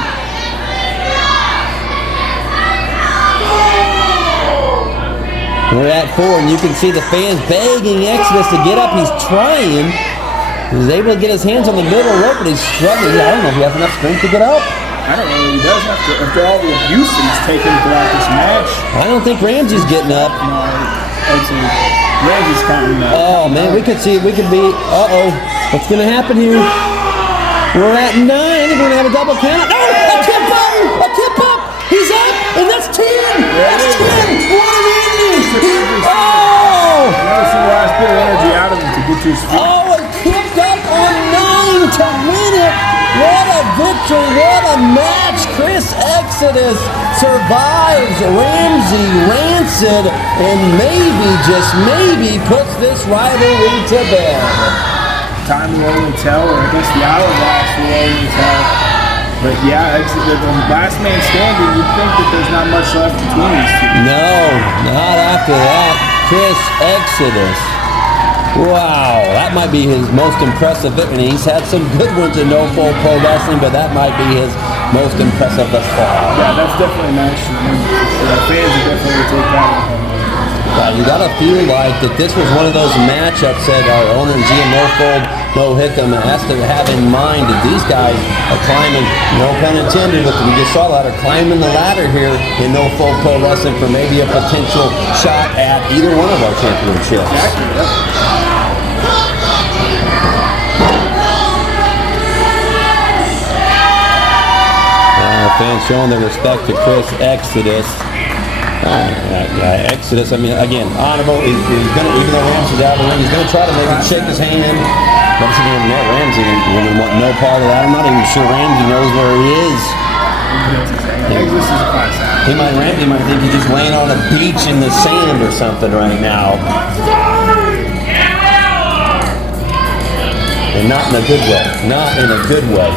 We're at 4 and you can see the fans begging Exodus to get up. He's trying. He's able to get his hands on the middle rope, but he's struggling. I don't know if he has enough strength to get up. I don't know if he does after all the abuse that he's taken throughout this match. I don't think Ramsey's getting up. No, I'd say Ramsey's counting up. Oh man, we could be, what's gonna happen here? We're at 9, I think we're gonna have a double count. Oh, a tip up! what a match! Chris Exodus survives Ramsey Rancid and maybe, just maybe, puts this rivalry to bed. Time will only tell, or I guess the hourglass will only tell. But yeah, it's the last man standing. You'd think that there's not much left between these two. No, not after that. Chris Exodus. Wow, that might be his most impressive victory. He's had some good ones in No Full Pro Wrestling, but that might be his most impressive thus far. Yeah, that's definitely a match. The fans are definitely going to take that one. You gotta feel like that this was one of those matchups that our owner GM No Fold, No Hickam has to have in mind that these guys are climbing, no pun intended, but we just saw that, are climbing the ladder here in No Fold Pro Wrestling for maybe a potential shot at either one of our championships. Fans showing their respect to Chris Exodus. Exodus, I mean, again, honorable. He's going to, even though Ramsey's out of the ring, he's going to try to maybe shake his hand. But again, Ramsey would want no part of that. I'm not even sure Ramsey knows where he is. Ramsey might think he's just laying on a beach in the sand or something right now. And not in a good way. Not in a good way.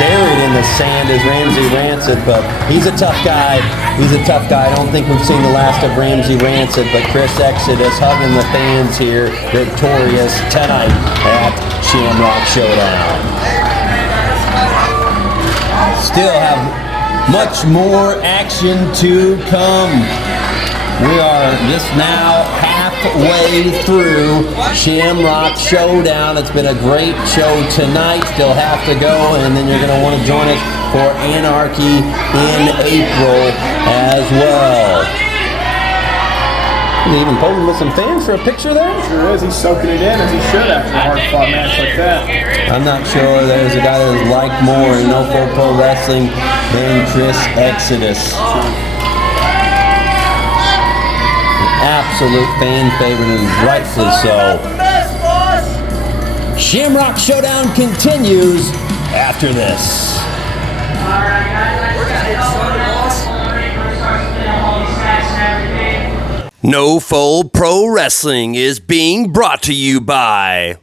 Buried in the sand is Ramsey Rancid, but he's a tough guy. He's a tough guy. I don't think we've seen the last of Ramsey Rancid, but Chris Exodus hugging the fans here, victorious tonight at Shamrock Showdown. Still have much more action to come. We are just now halfway through Shamrock Showdown. It's been a great show tonight. Still have to go, and then you're going to want to join us for Anarchy in April as well. He's even posing with some fans for a picture there? Sure is. He's soaking it in as he should after a hard-fought match like that. I'm not sure there's a guy that is liked more in No Full Pro Wrestling than Chris Exodus. Absolute fan favorite, and rightfully so. Shamrock Showdown continues after this. No Full Pro Wrestling is being brought to you by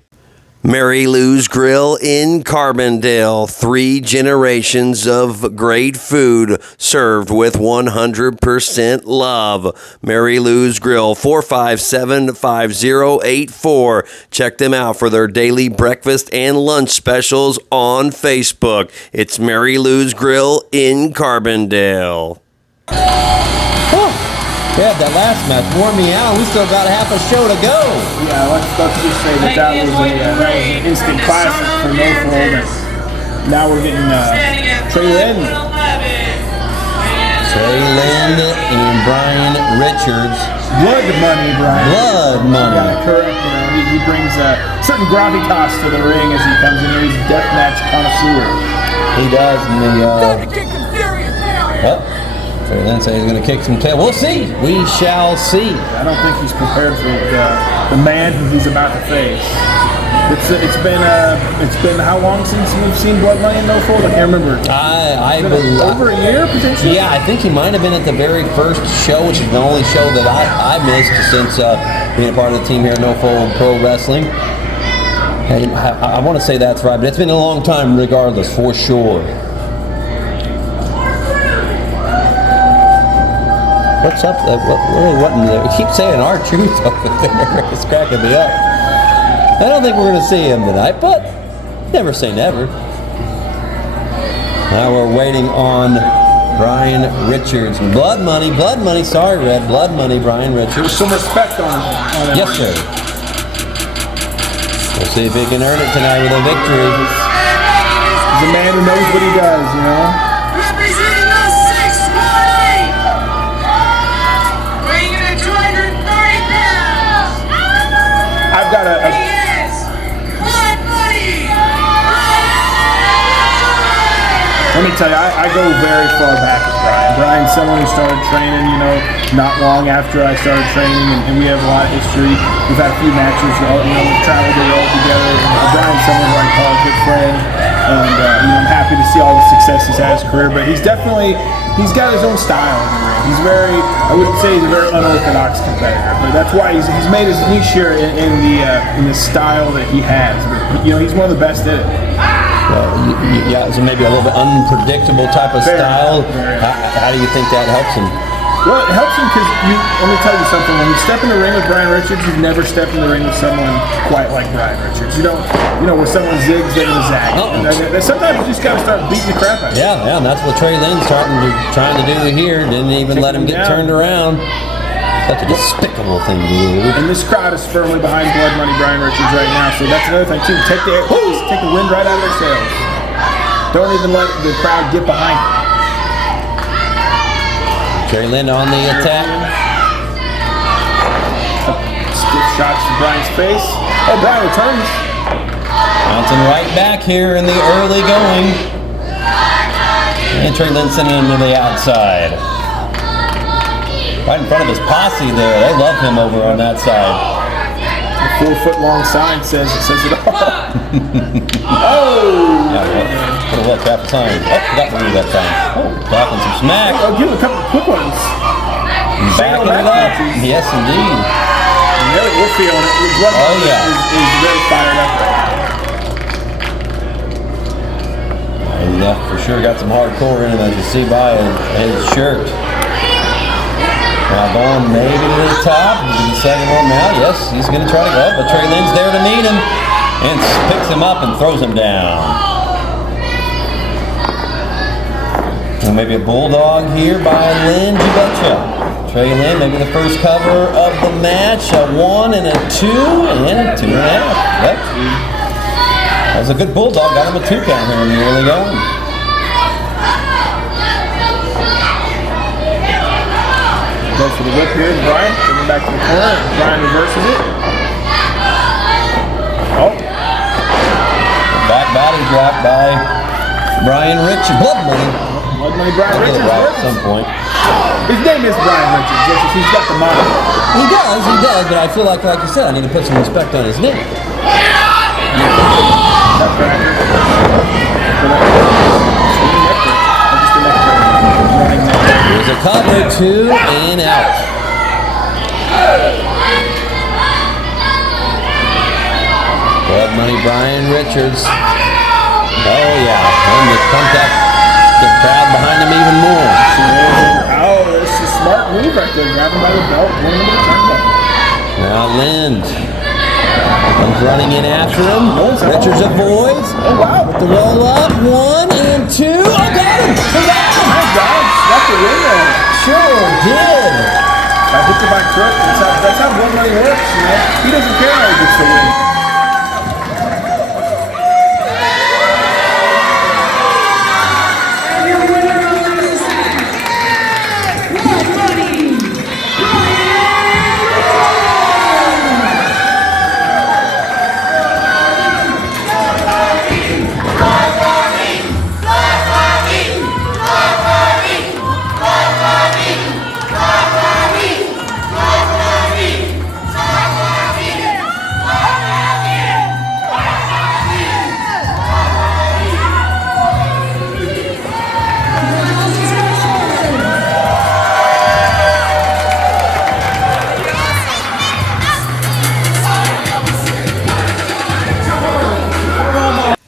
Mary Lou's Grill in Carbondale. 3 generations of great food served with 100% love. Mary Lou's Grill, 457-5084. Check them out for their daily breakfast and lunch specials on Facebook. It's Mary Lou's Grill in Carbondale. Yeah, that last match wore me out. We still got half a show to go. Yeah, let's just say that was an instant classic for No Fold. Now we're getting Trey Lynn. Trey Lynn and Brian Richards. Blood money, Brian. Blood money. Yeah, correct. He brings a certain gravitas to the ring as he comes in here. He's a deathmatch connoisseur. He does. Trey Lynn said he's going to kick some tail. We'll see. We shall see. I don't think he's prepared for the man who he's about to face. It's been how long since we've seen Blood Money in No Fold? I can't remember. I believe over a year potentially. Yeah, I think he might have been at the very first show, which is the only show that I missed since being a part of the team here at No Fold Pro Wrestling. And I want to say that's right, but it's been a long time regardless, for sure. What's up? What in there? He keeps saying our truth over there. It's cracking me up. I don't think we're going to see him tonight, but never say never. Now we're waiting on Brian Richards. Blood money. Sorry, Red. Blood money, Brian Richards. Some respect on him. Yes, sir. We'll see if he can earn it tonight with a victory. He's a man who knows what he does, you know? I've got a let me tell you, I go very far back with Brian. Brian's someone who started training, not long after I started training, and we have a lot of history. We've had a few matches, we've traveled the road together. Brian's someone who I call a good friend. and I'm happy to see all the success he's had in his career. But he's got his own style in the ring. He's I wouldn't say he's a very unorthodox competitor, but that's why he's made his niche here in the style that he has. But he's one of the best at it. Yeah, so maybe a little bit unpredictable type of style. How do you think that helps him? Well, it helps him because let me tell you something. When you step in the ring with Brian Richards, you've never stepped in the ring with someone quite like Brian Richards. You don't, where someone zigs, they're gonna zag. Sometimes you just gotta start beating the crap out of him. Yeah, and that's what Trey Lynn's trying to do here. Didn't even let him get turned around. Such a despicable thing to do. And this crowd is firmly behind Blood Money Brian Richards right now, so that's another thing too. Take the wind right out of their sails. Don't even let the crowd get behind you. Trey Lynn on the attack. Stiff shots to Brian's face. Oh, Brian returns. Bouncing right back here in the early going. And Trey Lynn sending him to the outside. Right in front of his posse there. They love him over on that side. The 4-foot-long sign says it all. Oh! Yeah, what a crap sign. Oh, forgot to read that sign. Oh, talking some smack. I'll give him a couple of quick ones. Backing it up. Yes, indeed. We're feeling it. Oh, yeah. He's very fired up right now. Yeah, for sure got some hardcore in him, as you see by his shirt. Now going maybe to the top. He's the second one now. Yes, he's going to try to go up, but Trey Lynn's there to meet him and picks him up and throws him down. And maybe a bulldog here by Lynn, you betcha. Trey Lynn, maybe the first cover of the match. A 1 and a 2 and a 2.5. Yep. That was a good bulldog. Got him a 2 count here in the early going. Goes for the whip here, Brian. Coming back to the corner. Brian reverses it. Oh. Back body drop by Brian Richards. Blood Money. Blood Money Brian Richards. Right at some point. His name is Brian Richards. He's got the moniker. He does, but I feel like you said, I need to put some respect on his name. That's right. There's a cover, 2 and out. Blood Money Brian Richards. Oh yeah, and the contact, the crowd behind him even more. Oh, that's a smart move right there. Grab him by the belt, put him into the turnbuckle. Now Lynn comes running in after him. Richards avoids. Oh wow. With the roll up, 1 and 2. Oh, got him! Oh God, that's the win there. Sure did. I hit the back crook. That's how Blood Money works, He doesn't care how he gets the win.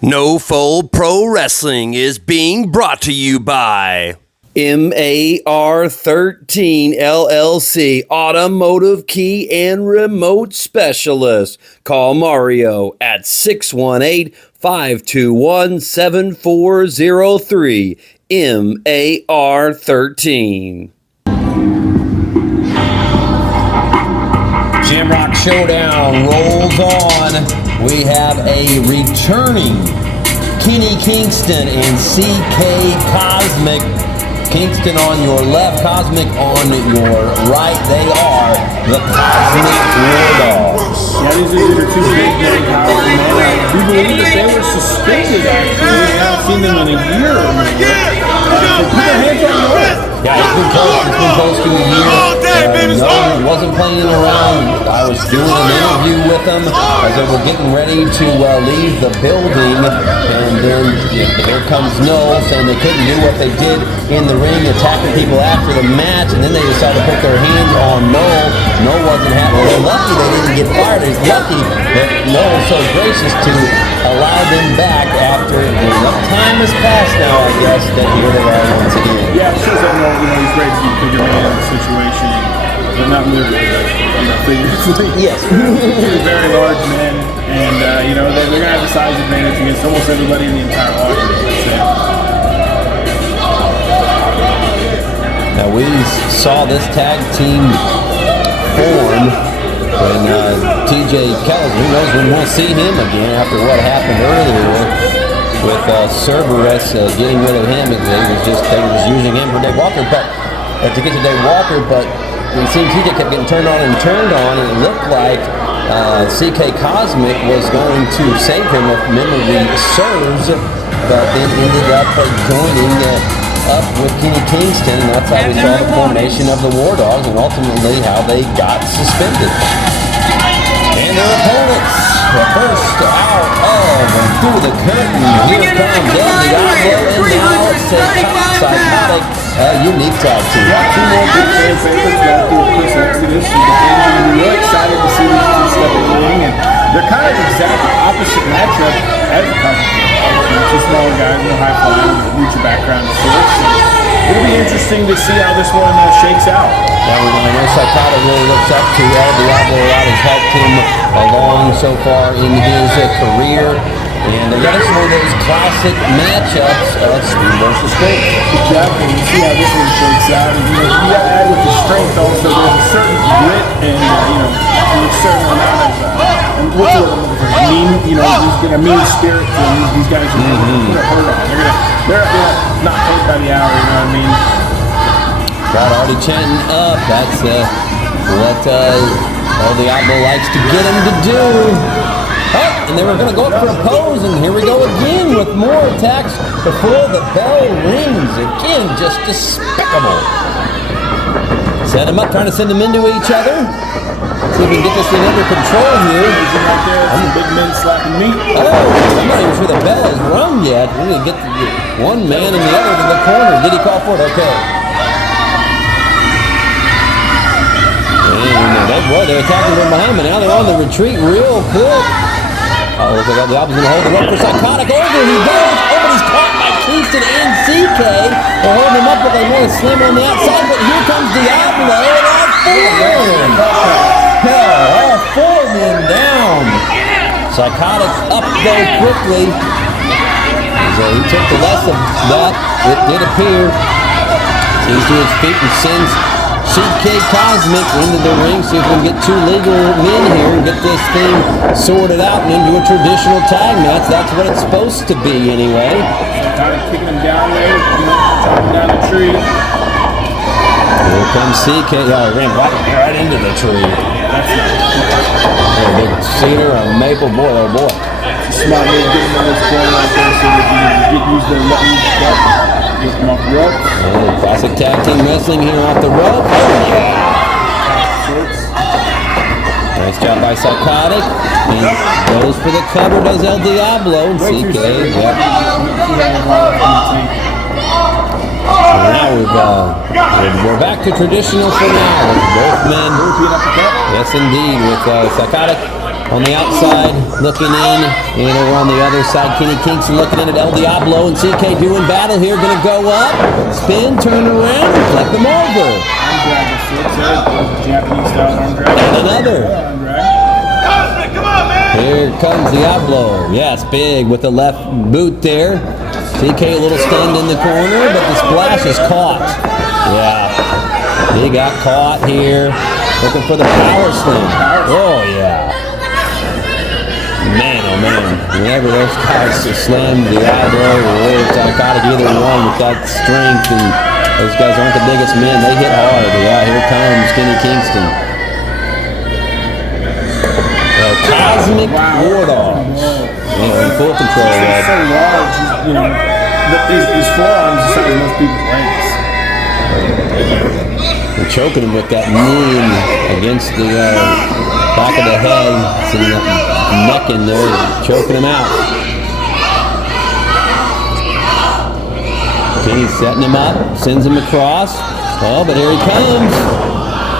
No Fold Pro Wrestling is being brought to you by MAR 13 LLC, Automotive Key and Remote Specialist. Call Mario at 618-521-7403. MAR 13. Shamrock Showdown rolls on. We have a returning Kenny Kingston and CK Cosmic. Kingston on your left, Cosmic on your right. They are the Cosmic War Dogs. Yeah, these are two big, very powerful men. I do believe that they were suspended, actually. We haven't seen them in a year or more. So put their hands on the earth. Yeah, it's been close. It's been close to a year. No, wasn't playing around. I was doing an interview with them as they were getting ready to leave the building, and then here comes Noel saying they couldn't do what they did in the ring, attacking people after the match, and then they decided to put their hands on Noel. Noel wasn't happy. Well, they're lucky they didn't get fired. It's lucky that Noel was so gracious to allow them back after enough time has passed now, I guess, that here they are once again. Yeah, it shows that Noel, he's ready to be figure man in the situation, but not literally, figuratively. Yes. He's a very large man, and they're going to have a size advantage against almost everybody in the entire audience. Now we saw this tag team form when TJ Kells, who knows when we'll see him again after what happened earlier with Cerberus getting rid of him. They were just using him for Dave Walker, but to get to Dave Walker, but it seemed TJ kept getting turned on, and it looked like CK Cosmic was going to save him if memory serves, but then ended up joining up with Kenny Kingston, and that's how we saw the formation of the War Dogs and ultimately how they got suspended. And their opponents, the first out of and through the curtain, here comes El Diablo and now Psychotic, unique tag team. Two more big fan favorites that do Chris Exodus. I'm really excited to see these two step in the ring, and they're kind of the exact opposite matchup as a couple. Two smaller guys, no high flying, lucha background of sorts. It'll be interesting to see how this one shakes out. Yeah, I know Psychotic really looks up to El Diablo a lot. Has helped him along so far in his career. And this is one of those classic matchups of speed versus strength. Exactly. You see how this one shakes out. And, you got to add with the strength also. There's a certain grit and, a certain amount of mean, he's got a mean spirit to him. These guys are going to hurt on. They're not paid by the hour, you know what I mean? Crowd already chanting up. That's what El Diablo likes to get him to do. Oh, and they were going to go up for a pose, and here we go again with more attacks before the bell rings. Again, just despicable. Set them up, trying to send them into each other. See if we can get this thing under control here. Right there, some big men slapping meat. Oh, I'm not even sure the bell is rung yet. We need to get one man and the other to the corner. Did he call for it? Okay. And they're attacking from behind, but now they're on the retreat real quick. Oh, look at the Diablo's going to hold the rope for Psychotic. Over he goes. Oh, but he's caught by Kingston and CK. They're holding him up, but they want to slam on the outside. But here comes Diablo. And all four men down. Psychotic up though quickly. So he took the less of that. It did appear. He's to his feet and sends CK Cosmic into the ring. See if we can get two legal men here and get this thing sorted out and into a traditional tag match. That's what it's supposed to be anyway. Kind of kicking him down there, chopping down the tree. Here comes CK. Oh, he ran right into the tree. A big cedar, a maple, boy, oh boy. Smart man getting in this corner right there so that you can use their letting get them off the rope. Oh, classic tag team wrestling here off the rope. Oh, yeah. Nice job by Psychotic. And goes for the cover, does El Diablo. And CK, yep. So now we're back to traditional for now. Both men, yes indeed, with Psychotic on the outside looking in, and over on the other side, Kenny Kingston looking in at El Diablo, and CK doing battle here, gonna go up, spin, turn around, and flip them over. And another. Here comes Diablo. Yes, big with the left boot there. CK a little stunned in the corner, but the splash is caught. Yeah, he got caught here. Looking for the power slam. Oh, yeah. Man, oh, man. Whenever those guys slam Diablo or Psychotic, either one with that strength, and those guys aren't the biggest men, they hit hard. Yeah, here comes Kenny Kingston. Cosmic War Dogs. In full control. He's so large, his forearms are the size of most people's legs. They're choking him with that knee against the back of the head. Sending that neck in there, choking him out. Kenny's setting him up, sends him across. Oh, but here he comes.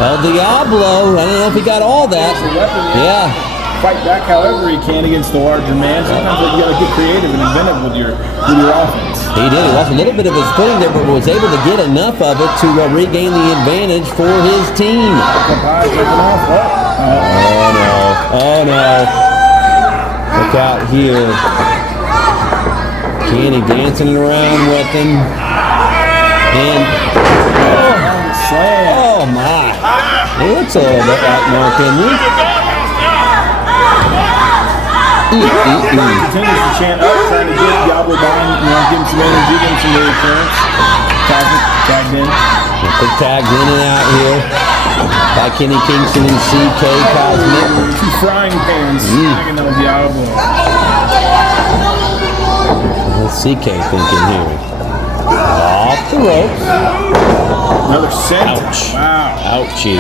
El Diablo. I don't know if he got all that. Yeah. Fight back however he can against the larger man. Sometimes you gotta get creative and inventive with your offense. He did. He lost a little bit of his footing there, but was able to get enough of it to regain the advantage for his team. Oh no. Oh no. Look out here. Kenny dancing around with him. And oh my. It looks a little bit like Mark Henry. Continues to chant up, trying to get Diablo down, give him some energy, give him some reassurance. Tagged in. Quick tags in and out here by Kenny Kingston and CK Cosmic. Two frying pans tagging on Diablo. What's CK thinking here? Off the ropes. Another center. Ouch. Wow. Ouchie.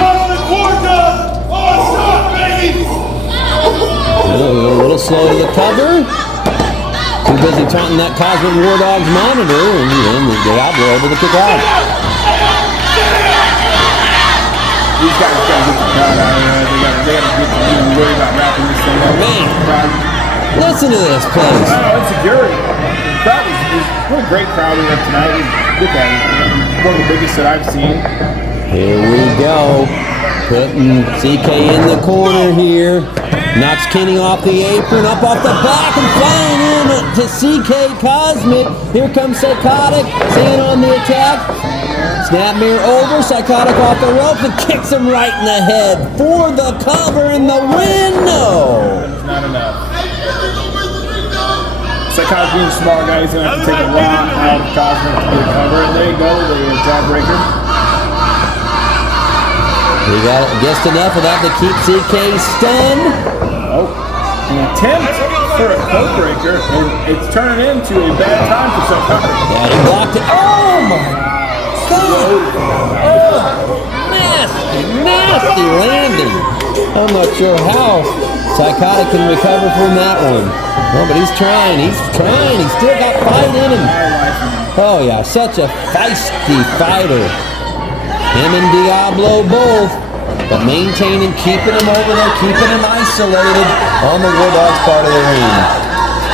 A little slow to the cover. Too busy taunting that Cosmic War Dog's monitor, and then the Diablo able to kick out. These guys gotta get the crowd out of there. They gotta get to even worry about wrapping this thing up. Man, listen to this place. Oh, insecurity. The crowd is what a great crowd we have tonight. Look at it. One of the biggest that I've seen. Here we go. Putting CK in the corner here. Knocks Kenny off the apron, up off the back, and flying in to CK Cosmic. Here comes Psychotic, staying on the attack. Snapmare over, Psychotic off the rope, and kicks him right in the head for the cover and the win. No. It's not enough. Psychotic being a small guy, he's going to have to take a lot out of Cosmic to get a cover. And there you go, the jawbreaker. We got just enough of that to keep CK stunned. Oh, an attempt for a code breaker, and it's turning into a bad time for Psychotic. Yeah, he blocked it. Oh my God! Oh, nasty landing. I'm not sure how Psychotic can recover from that one. Oh, but he's trying. He's still got fight in him. Oh yeah, such a feisty fighter. Him and Diablo both, but maintaining, keeping him over there, keeping him isolated on the War Dogs part of the ring.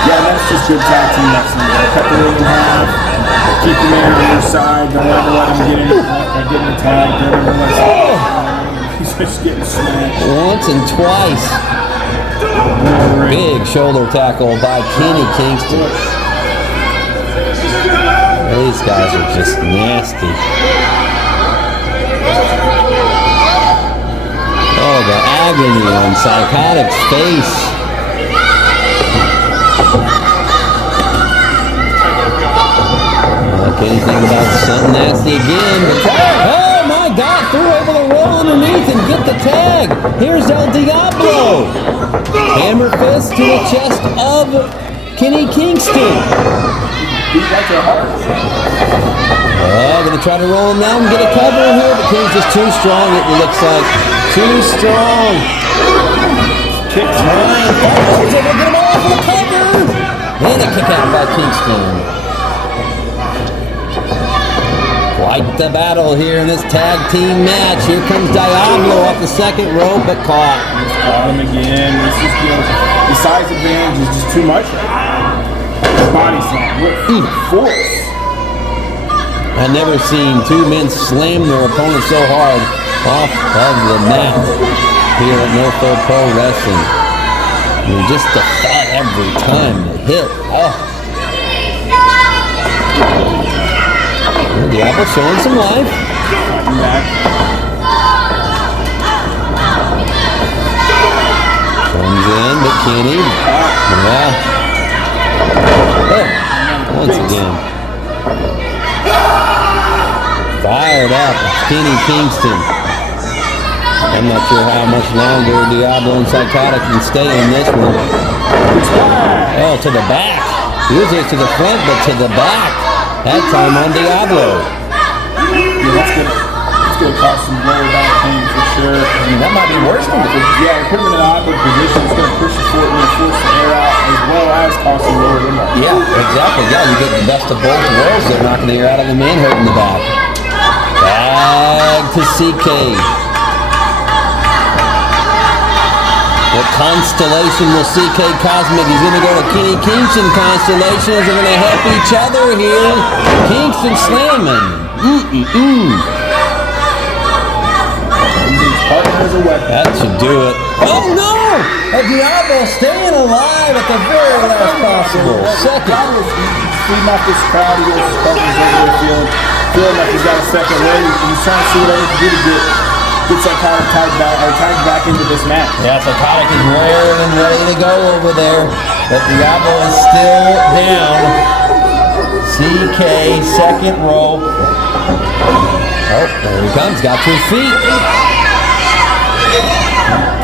Yeah, that's just good tag team wrestling. Cut the ring in half, keep the man on your side, don't ever let him get in the tag, don't ever let him. He's just getting smashed. Once and twice. Big shoulder tackle by Kenny Kingston. These guys are just nasty. Oh, the agony on Psychotic's face. Kenny's thinking about something nasty again. Oh my God, they're able to roll underneath and get the tag. Here's El Diablo. Hammer fist to the chest of Kenny Kingston. Gonna try to roll him down and get a cover in here, but Kenny's just too strong, it looks like. Too strong. Kick time. Oh, he's able to get him off of the cover. And a kick out by Kingston. Quite the battle here in this tag team match. Here comes Diablo off the second rope, but caught. Caught him again. This is, the size advantage is just too much. Body slam with force. I've never seen two men slam their opponent so hard off of the mat here at Norfolk Pro Wrestling. I mean, just the thought every time they hit. Oh. Diablo showing some life. Comes in, but Kenny. Yeah. Oh, once again. Fired up, Kenny Kingston. I'm not sure how much longer Diablo and Psychotic can stay in this one. Oh, to the back. Usually to the front, but to the back. That time on Diablo. that's gonna cause some lower back pain for sure. I mean, that might be worse than the Yeah, put him in an awkward position. It's gonna push the foot and force the air out as well as cause some lower limb lock. Yeah, exactly. Yeah, you get the best of both worlds. They're knocking the air out of the man, hurting the back. Tag to CK. What constellation will CK Cosmic? He's going to go to Kenny Kingston constellation as they're going to help each other here. Kingston slamming. That should do it. Oh no! A Diablo staying alive at the very last possible second. Feeding off this crowd, he goes his partners over there feeling like he's got a second leg. He's trying to see whatever he can do to get Psychotic tagged back into this match. Yeah, Psychotic is raring and ready to go over there. But Diablo is still down. CK, second rope. Oh, there he comes. Got to his feet.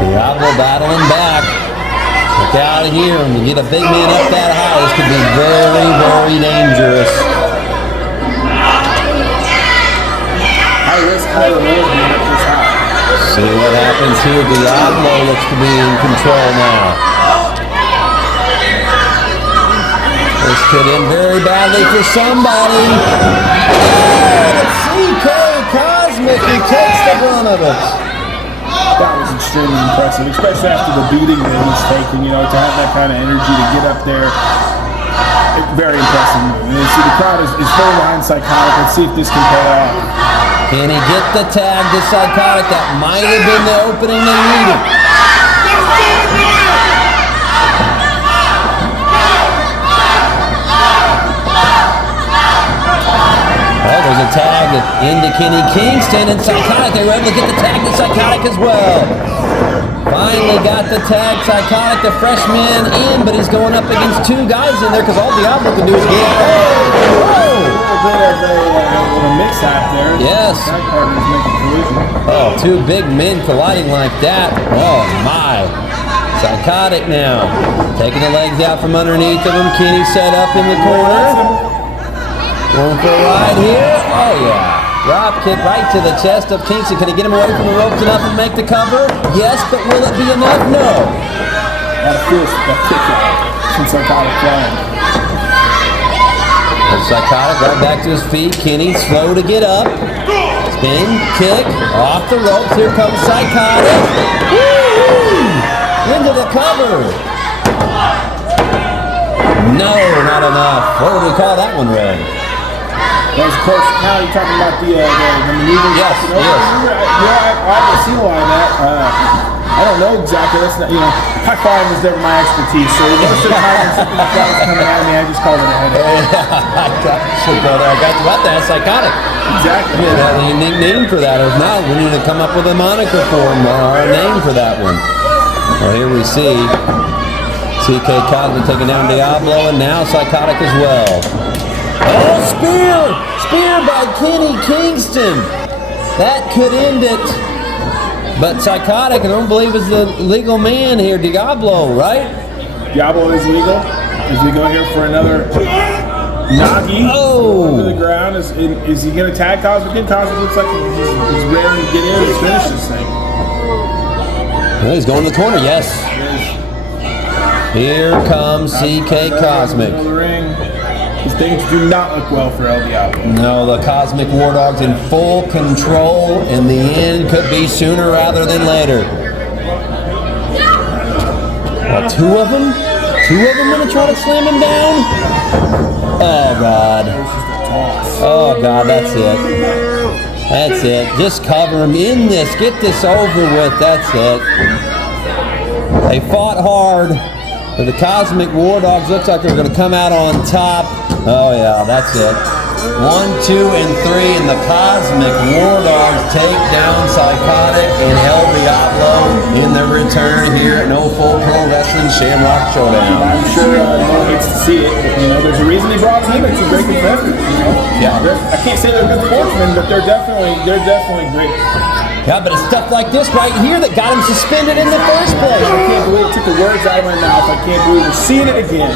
Diablo battling back. Look out of here. When you get a big man up that high, this could be very, very dangerous. High risk, high reward being up this high. See what happens here. Diablo looks to be in control now. This could end very badly for somebody. And it's CK Cosmic who takes the brunt of it. That was extremely impressive, especially after the beating that he's taken, to have that kind of energy to get up there. Very impressive. And see, the crowd is fully behind Psychotic. Let's see if this can pay off. Can he get the tag to Psychotic? That might have been the opening they needed. Well, there's a tag into Kenny Kingston and Psychotic. They were able to get the tag to Psychotic as well. Finally got the tag. Psychotic, the freshman, in, but he's going up against two guys in there because all Diablo can do is get. Oh! A little mix-up there. Yes. Tag partners making collision. Oh, two big men colliding like that. Oh, my. Psychotic now. Taking the legs out from underneath of him. Kenny set up in the corner. Going for a ride here. Oh, yeah. Drop kick right to the chest of Kingston. Can he get him away from the ropes enough and make the cover? Yes, but will it be enough? No. That feels the kick out from Psychotic flying. Psychotic right back to his feet. Kenny slow to get up. Spin, kick, off the ropes. Here comes Psychotic. Woo! Into the cover. No, not enough. What would we call that one, Red? That was close. Now you're talking about the maneuver. Yes, yes. I haven't seen a lot of that. I don't know exactly. That's not, high flying was never my expertise. So most of the time when something like that was coming at me, I just called it a headache. I got you out there. Psychotic. Exactly. Yeah, a unique name for that. If not, we need to come up with a moniker for him or a name for that one. Well, here we see CK Cosmic taking down Diablo and now Psychotic as well. Oh, spear! Spear by Kenny Kingston. That could end it. But Psychotic, I don't believe, is the legal man here. Diablo, right? Diablo is legal. As we go here for another Nagi over the ground. Is he going to tag Cosmic? Cosmic looks like he's ready to get in and finish this thing. Well, he's going to the corner, yes. Here comes CK Cosmic. These things do not look well for El Diablo. No, the Cosmic War Dogs in full control, and the end could be sooner rather than later. Well, two of them going to try to slam him down? Oh, God. Oh, God, that's it. That's it. Just cover him in this. Get this over with. That's it. They fought hard. But the Cosmic War Dogs looks like they're going to come out on top. Oh, yeah, that's it. 1, 2, and 3, and the Cosmic War Dogs take down Psychotic and El Diablo in their return here at No Full Pro Wrestling Shamrock Showdown. I'm sure everyone gets to see it. There's a reason they brought him. It's a great competitor. Yeah. I can't say they're good sportsmen, but they're definitely great. Yeah, but it's stuff like this right here that got him suspended in the first place. I can't believe it took the words out of my mouth. I can't believe we're seeing it again.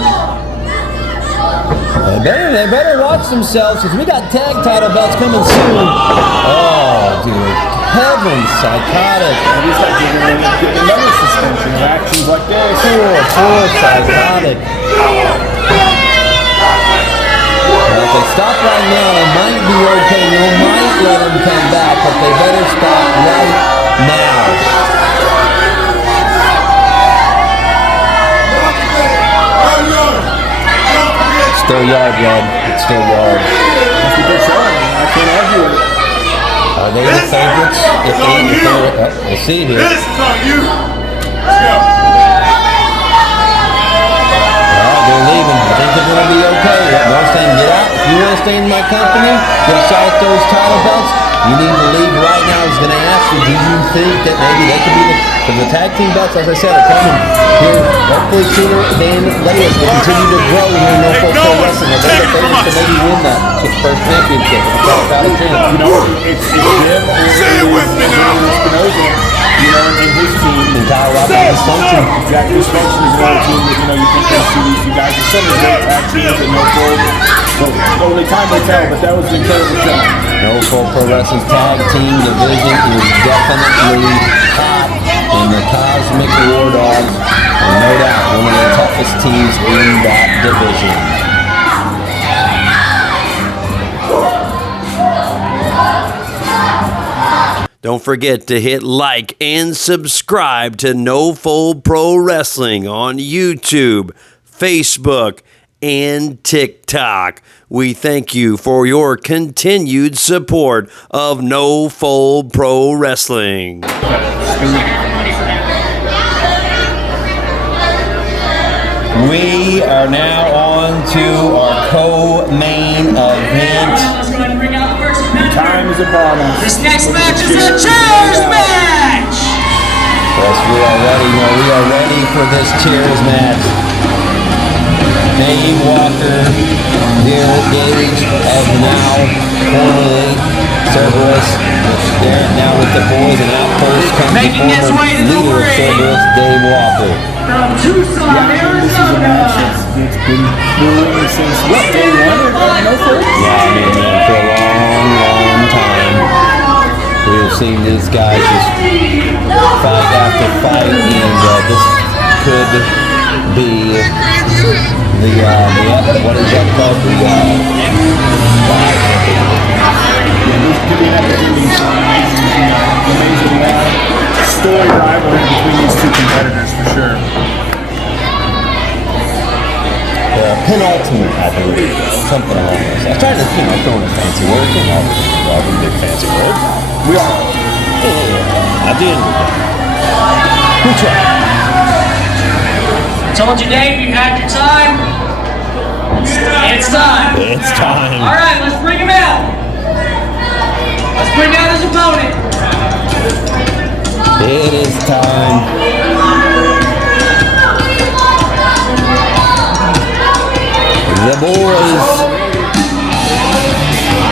They better watch themselves because we got tag title belts coming soon. Oh, dude. Heavens, psychotic. He's like getting another suspension of actions like this. Poor psychotic. Well, if they stop right now, they might be okay. You might let them come back, but they better stop right now. Still yard, Red. It's still yard. That's a good shot. I can't argue with it. Are they the favorites? We'll see here. This is on you. Let's go. Well, they're leaving. I think they're going to be okay. They're saying, get out. If you want to stay in my company, get a shot at those title belts. You need to leave right now. I was going to ask you, do you think that maybe they could be the tag team belts, as I said, are coming here hopefully sooner than later. They continue to grow here in Norfolk Pro Wrestling. I think they're favorites to maybe win that first championship. You know, it's Jim Say it with me now. Espinosa, you know, and his team. And Kyle Robert Dysfunction. Jack Dysfunction is another team that, you know, you think those two guys are some of the great tag teams in Norfolk. But only time will tell, but that was an incredible shot. Norfolk Pro Wrestling's tag team division is definitely hot in the Cosmic War Dogs, and no doubt one of the toughest teams in that division. Don't forget to hit like and subscribe to No Fold Pro Wrestling on YouTube, Facebook, and TikTok. We thank you for your continued support of No Fold Pro Wrestling. We are now on to our co-main event. Time is upon us. This next match is a chairs match! Yes, we are ready. No, we are ready for this chairs match. Dave Walker, Derek Gage, as now formerly Cerberus. Derek now with the boys, and out first comes Making the his former way to the leader of ring. Cerberus, Dave Walker. From Tucson, This is a match that's been brewing since what, day one of Norfolk? Yeah, I mean, for a long time, we have seen these guys just fight after fight, and this could be what is that called? This could be an amazing story rivalry between these two competitors for sure. Penultimate, I believe, something along those lines. I tried to, throw in a fancy word. All the big fancy words. We are. I did. Good job. Told you, Dave, you had your time. It's time. It's time. All right, let's bring him out. Let's bring out his opponent. It is time. The boys.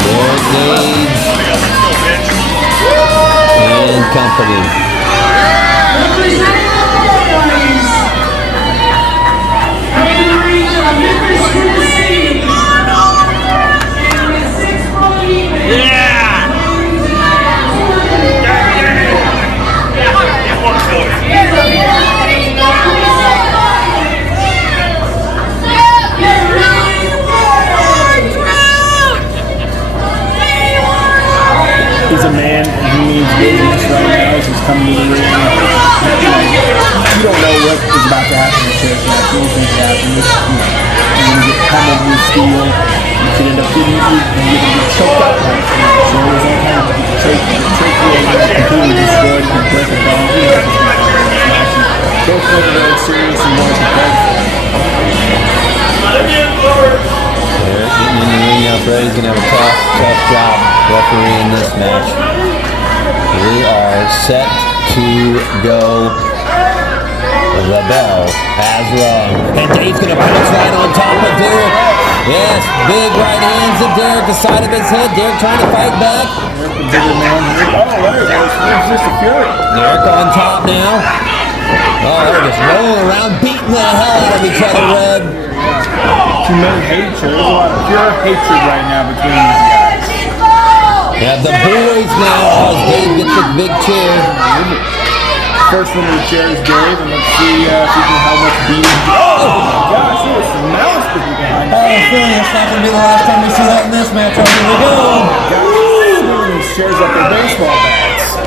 Derek Gage and company. Representing the boys. In the region of Memphis, Tennessee. And with 6 from even. He's a man who needs business right now as he's coming to the ring. You don't know what is about to happen in the church match. Anything can happen. You're going to get pummeled with steel. You could end up getting choked up. So there's all kinds of trachea completely destroyed. You can break it down. Both of them are very serious and want to prepare for it. Derek getting in the ring now. Freddie's going to have a tough job refereeing this match. We are set to go. The bell has rung. And Dave's going to pounce right on top of Derek. Yes, big right hands to Derek, the side of his head. Derek trying to fight back. The bigger man. Oh, there it goes. There's just a fury. Derek on top now. Oh, they're just rolling around, beating the hell out of each other, Red. too many hatred. There's a lot of pure hatred right now between these guys. We have the boys now as Dave gets the big chair. First one of the chairs, Dave, and let's see if he can how much beating. Oh my gosh, there was some malice behind I have a feeling it's not going to be the last time we see that in this match. Here we go. Guys, swinging these chairs up their baseball bats.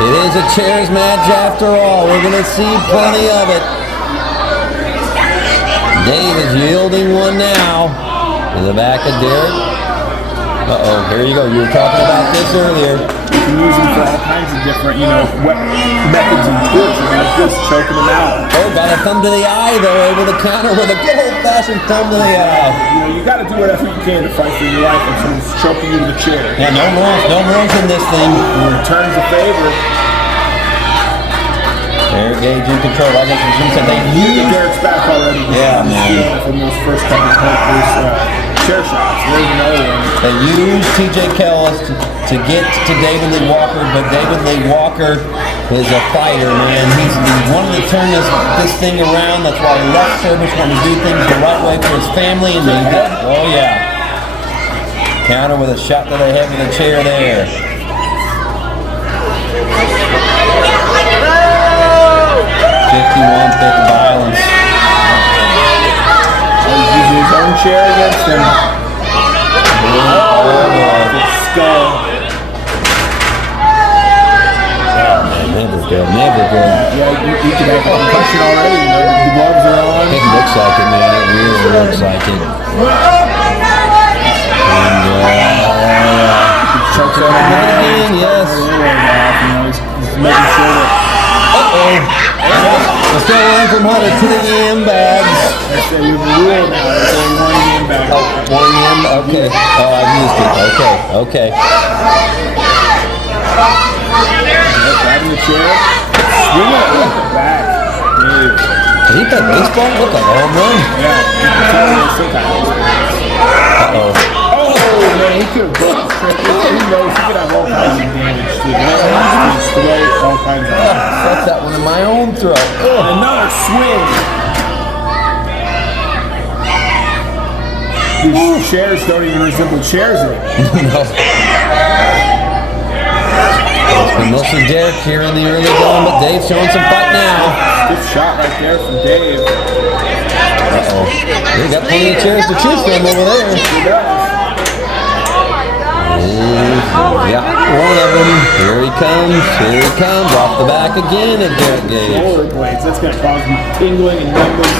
It is a chairs match after all. We're going to see plenty of it. Dave is yielding one now in the back of Derek. Uh-oh, here you go. You were talking about this earlier. You can use them for all kinds of different, methods and torture, like this, choking them out. Oh, got a thumb to the eye, though, able to counter with a good old-fashioned thumb to the eye. You got to do whatever you can to fight for your life when someone's choking you to the chair. Yeah, no rules in this thing. Returns the favor. Air gauge in control. I guess you said they used Derek's back already. Yeah, man. From those first couple of chair shots. There's another one. They used TJ Kellis to get to David Lee Walker, but David Lee Walker is a fighter, man. He wanted to turn this thing around. That's why he left service, wanted to do things the right way for his family, and he did. Oh, yeah. Counter with a shot to the head with a chair there. 51 pick violence. He's using his own chair against him. Skull. Never good. Yeah, you can have a concussion already. The gloves are on. It looks like it, man. It really looks like it. Chokes on him again, yes. He's making sure that. We're still running from Hunter to the yam bags. That's a rule now. There's only one yam bag. Oh, one yam? Okay. Oh, I've used it. Okay. Grabbing the chair. Swinging it with the back. Dave. Did he play baseball? Look like a home run. Yeah, you can tell me sometimes. Uh-oh. Oh, man, he could have broken the trick. Who knows? He could have all kinds of damage to his throat, all kinds of damage. That's that one in my own throat. Another swing. These chairs don't even resemble chairs anymore. It's been mostly Derek here in the early going, but Dave's showing some fight now. Good shot right there from Dave. Uh-oh. We got plenty of chairs to choose from over there. He does. Yeah, one of them. Here he comes. Off the back again at Derek Gage. Shoulder blades. That's going to cause him tingling and numbing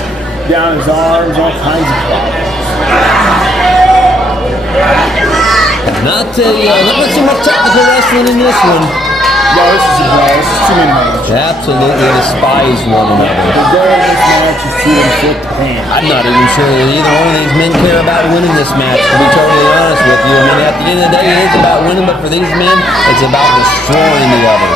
down his arms, all kinds of problems. Not too much technical wrestling in this one. No, this is a brawl. This is too many matches. They absolutely despise one another. The goal of this match is to inflict pain. I'm not even sure that either one of these men care about winning this match, to be totally honest with you. I mean, at the end of the day, it is about winning, but for these men, it's about destroying the other.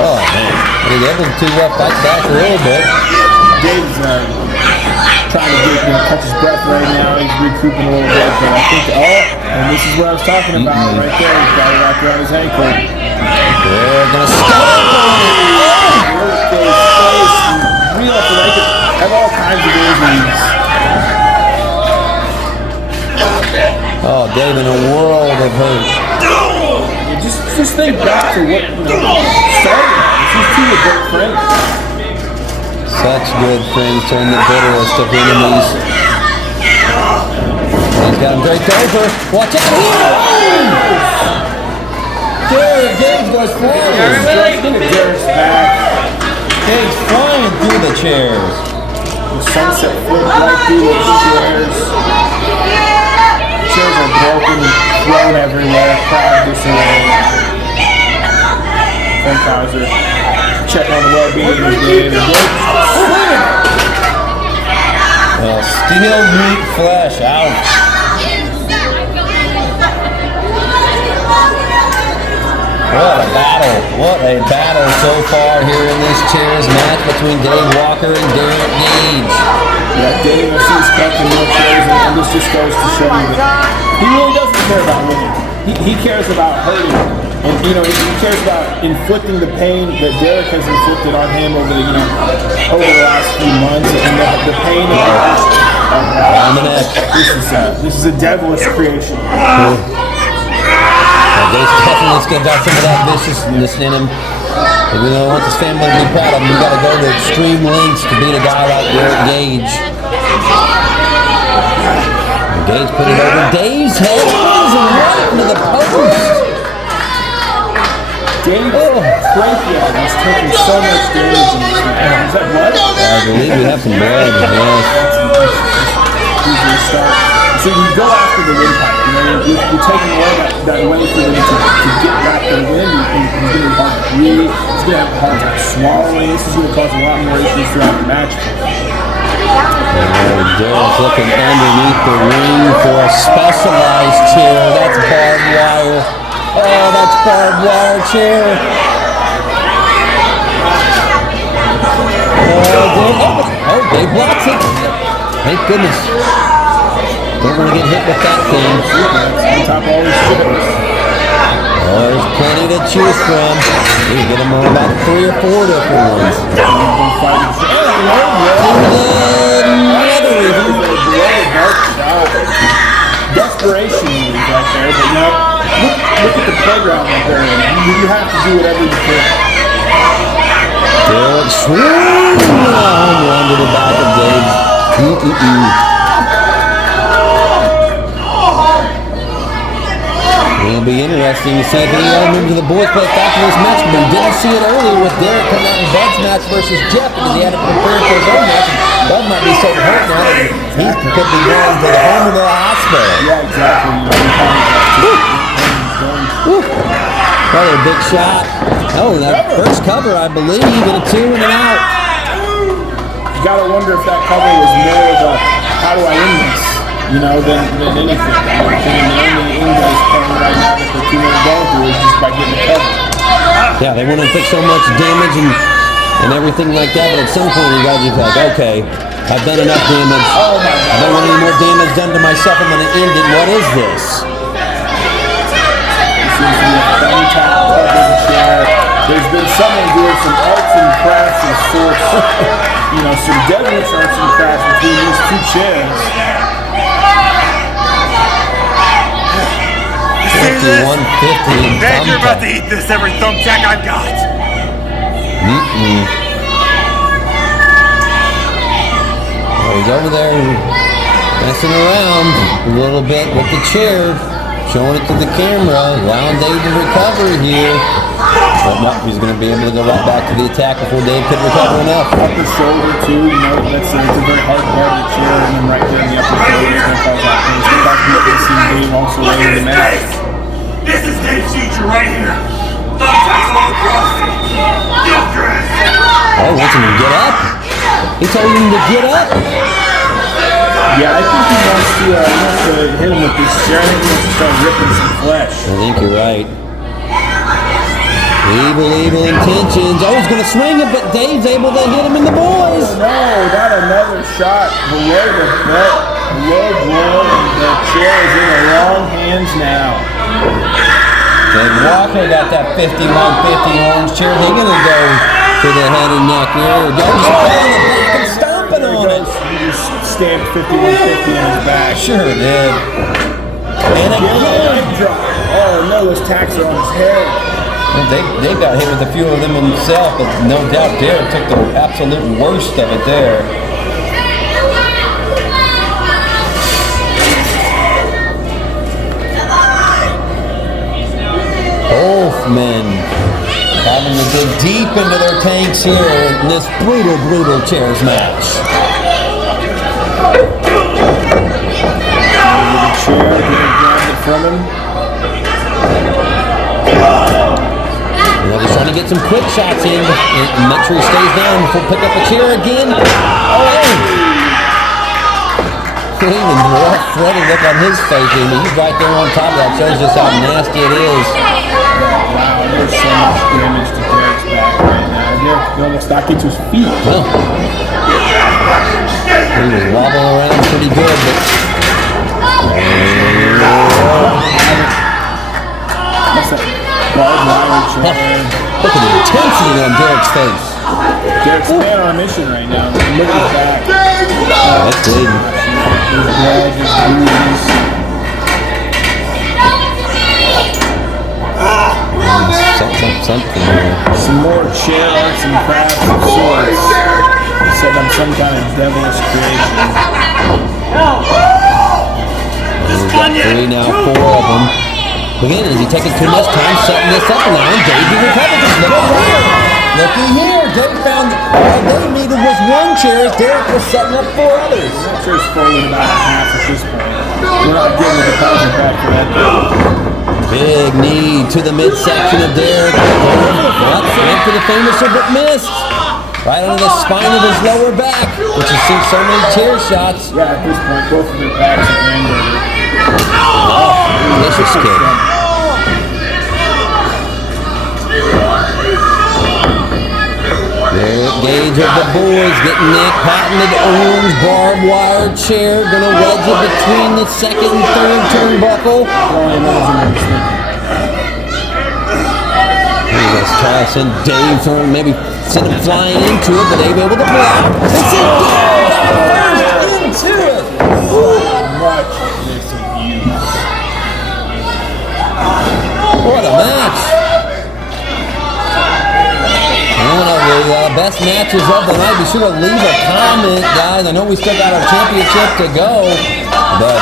Oh, man. I mean, they're able to fight back a little bit. Dave's trying to catch his breath right now. He's recouping a little bit, but I think, and this is what I was talking about right there. He's got it wrapped around his ankle. They're going to stop Real up the ankle. Have all kinds of injuries. Oh, Dave in a world of hurt. Just think back to what started. It's just two good friends. Such good friends turn the bitterest of enemies. He's got him draped over. Watch out! Derek Gage goes flying. Derek's back. Gage flying through the chairs. The sunset flip right through those chairs. Chairs are broken, thrown everywhere. Crowd disarray. Funkhauser. Check on the well-being of Dave. Steel meat flesh. Ouch. What a battle so far here in this chairs match between Dave Walker and Derek Gage. Yeah, Dave, I see he's collecting more chairs, and this just goes to show you that he really doesn't care about winning. he cares about hurting, and he cares about inflicting the pain that Derek has inflicted on him over the last few months, and the pain of this is a devilish creation. Gates definitely got some of that viciousness in him. If he wants his family to be proud of him, you got to go to extreme lengths to beat a guy like Derek Gage. Gage put it over Dave's head, right into the post. Dave Frankie is taking so much damage in this match. Is that blood? I believe we have some blood. Yes. So you go after the windpipe. You're taking away that way for them to get back their wind. He's going to be hard to breathe. He's going to have a hard time swallowing. This is going to cause a lot more issues throughout the match. Derek's looking underneath the ring for a specialized chair. That's barbed wire. Oh, that's barbed wire chair. Dave blocks it. Thank goodness. Don't want to get hit with that thing. On top of all these chips. Oh, there's plenty to choose from. You get them on about 3 or 4 different ones. Desperation moves right there, but look at the playground right there. You have to do whatever you can. Derek swing home run to the back of Dave. It'll be interesting to see if any other members of the boys play after this match. But we didn't see it earlier with Derek coming out in Bud's match versus Jeff because he had to prepare for his own match. Bud might be so hurt now that he could be going to the home or the hospital. Yeah, exactly. Probably a big shot. Oh, that first cover, I believe, and a 2 and an out. You gotta wonder if that cover was more of a how do I win this, than anything. The only English cover right now that the team is going through is just by getting a cover. Yeah, they want to inflict so much damage and everything like that, but at some point you gotta just be like, okay, I've done enough damage. I don't want any more damage done to myself. I'm gonna end it. What is this? Seems to be a fun tap cover chair. There's been someone doing some arts and crafts of sorts, some devilish arts and crafts between these two chairs. 51-50. Bet you're about to eat this every thumbtack I've got. He's over there messing around a little bit with the chair, showing it to the camera, allowing Dave to recover here. But no, he's going to be able to go right back to the attack before Dave could recover enough. Upper shoulder too, it's a very hard part of the chair, and then right there in the upper shoulder is going to cause that pain. It's going to cause weakness in Dave also later in the match. This is Dave's future right here. Thumbtacks all across it. Gilchrist. Oh, he wants him to get up. He told him to get up. Yeah, I think he wants to hit him with this chair. I think he wants to start ripping some flesh. I think you're right. Evil intentions. Oh, he's going to swing it, but Dave's able to hit him in the boys. Oh, no, not another shot below the belt. Low blow, and the chair is in the wrong hands now. Dave Walker got that 51-50 orange chair. He's going to go to the head and neck here. Just on the back and stomping on it. He just stamped 51-50 on his back. Sure did. And again. Oh, no, those tacks are on his head. Well, they got hit with a few of them himself, but no doubt Derek took the absolute worst of it there. Both men having to dig deep into their tanks here in this brutal chairs match. The chair, grabbed it from him. He's trying to get some quick shots in and make sure he stays down before pick up the chair again. Oh! Even more Freddie look on his face. I mean, he's right there on top of that. Shows just how nasty it is. Wow, there's so much damage to Derek's back right now. Derek almost knocked into his feet. Well, he was wobbling around pretty good, but That's that barbed wire chair. Look at the intensity on Derek's face. Derek's man on a mission right now. Look at his back. That's bleeding. His blood, his bruises. Something there. Some more chair arts and crafts of sorts. Set on some kind of devilish creation. We've got 3 now, 4 of them. Again, is he taking too much time setting this up now? And Davey recovers. Looky here. Dave found all they needed was 1 chair. Derek was setting up 4 others. That chair's folded about half at this point. We're not getting the deposit back for that though. Big knee to the midsection of Derek. Went for the finisher, but missed. Right under the spine of his lower back, which has seen so many chair shots. Yeah, at this point, both of their backs are hamburger. Vicious kick. Derek Gage of the boys getting that patented orange barbed wire chair. Gonna wedge it between the 2nd and 3rd turnbuckle. Tossing Dave for maybe send him flying into it, but Dave able to block. And send Dave into it. What a match. One of the best matches of the night. Be sure to leave a comment, guys. I know we still got our championship to go, but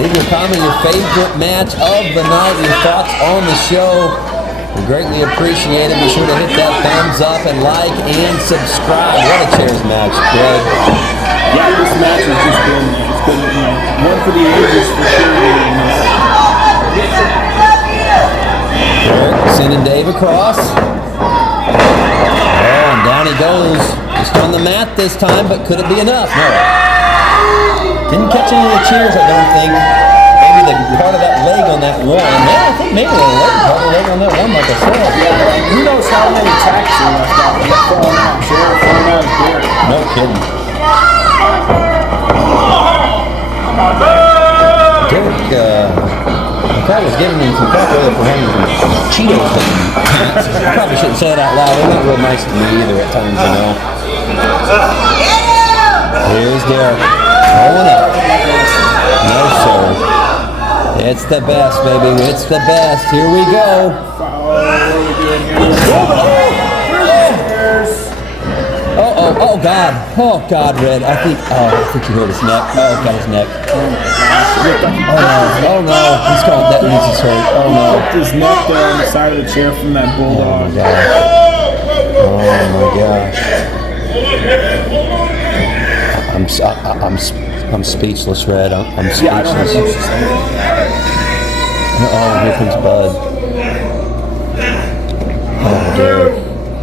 leave your comment, your favorite match of the night, your thoughts on the show. We greatly appreciate it. Be sure to hit that thumbs up and like and subscribe. What a chairs match, Greg. Yeah, this match has just been, one for the ages for sure. Derek sending Dave across. Oh, and down he goes. Just on the mat this time, but could it be enough? No. Didn't catch any of the cheers, I don't think. Maybe the part of that leg on that one. Yeah, I think maybe the leg part of the leg on that one, like I said. Yeah, who knows how many tacks are left out? He's falling out. Chair, falling out of Derek. No kidding. Derek, I thought was giving him some crap earlier for having some Cheetos. I probably shouldn't say it out loud. They're not real nice to me either at times, you know. Here's Derek. Rolling up. No, sir. It's the best, baby. It's the best. Here we go. Oh, God. Oh, God, Red. I think you hurt his neck. Oh, got his neck. Oh, no. He's going, that means he's hurt. Oh, no. Hooked his neck down on the side of the chair from that bulldog. Oh, my gosh. I'm speechless, Red. I'm speechless. Oh, here comes Bud. Oh, Derek.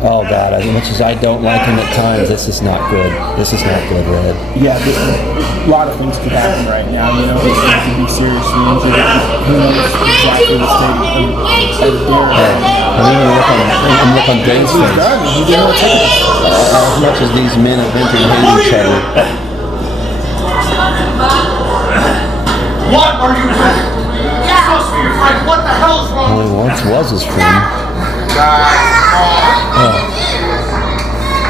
Oh, God. As much as I don't like him at times, this is not good. This is not good, Red. Yeah, a lot of things could happen right now. You know, this could be seriously injured. Who knows exactly the state of Derek. I'm looking on Dave's face. He didn't know what to take. As much as these men have been through hating each other. What are you doing? You're supposed to be your friend. What the hell is wrong? Only once was his friend.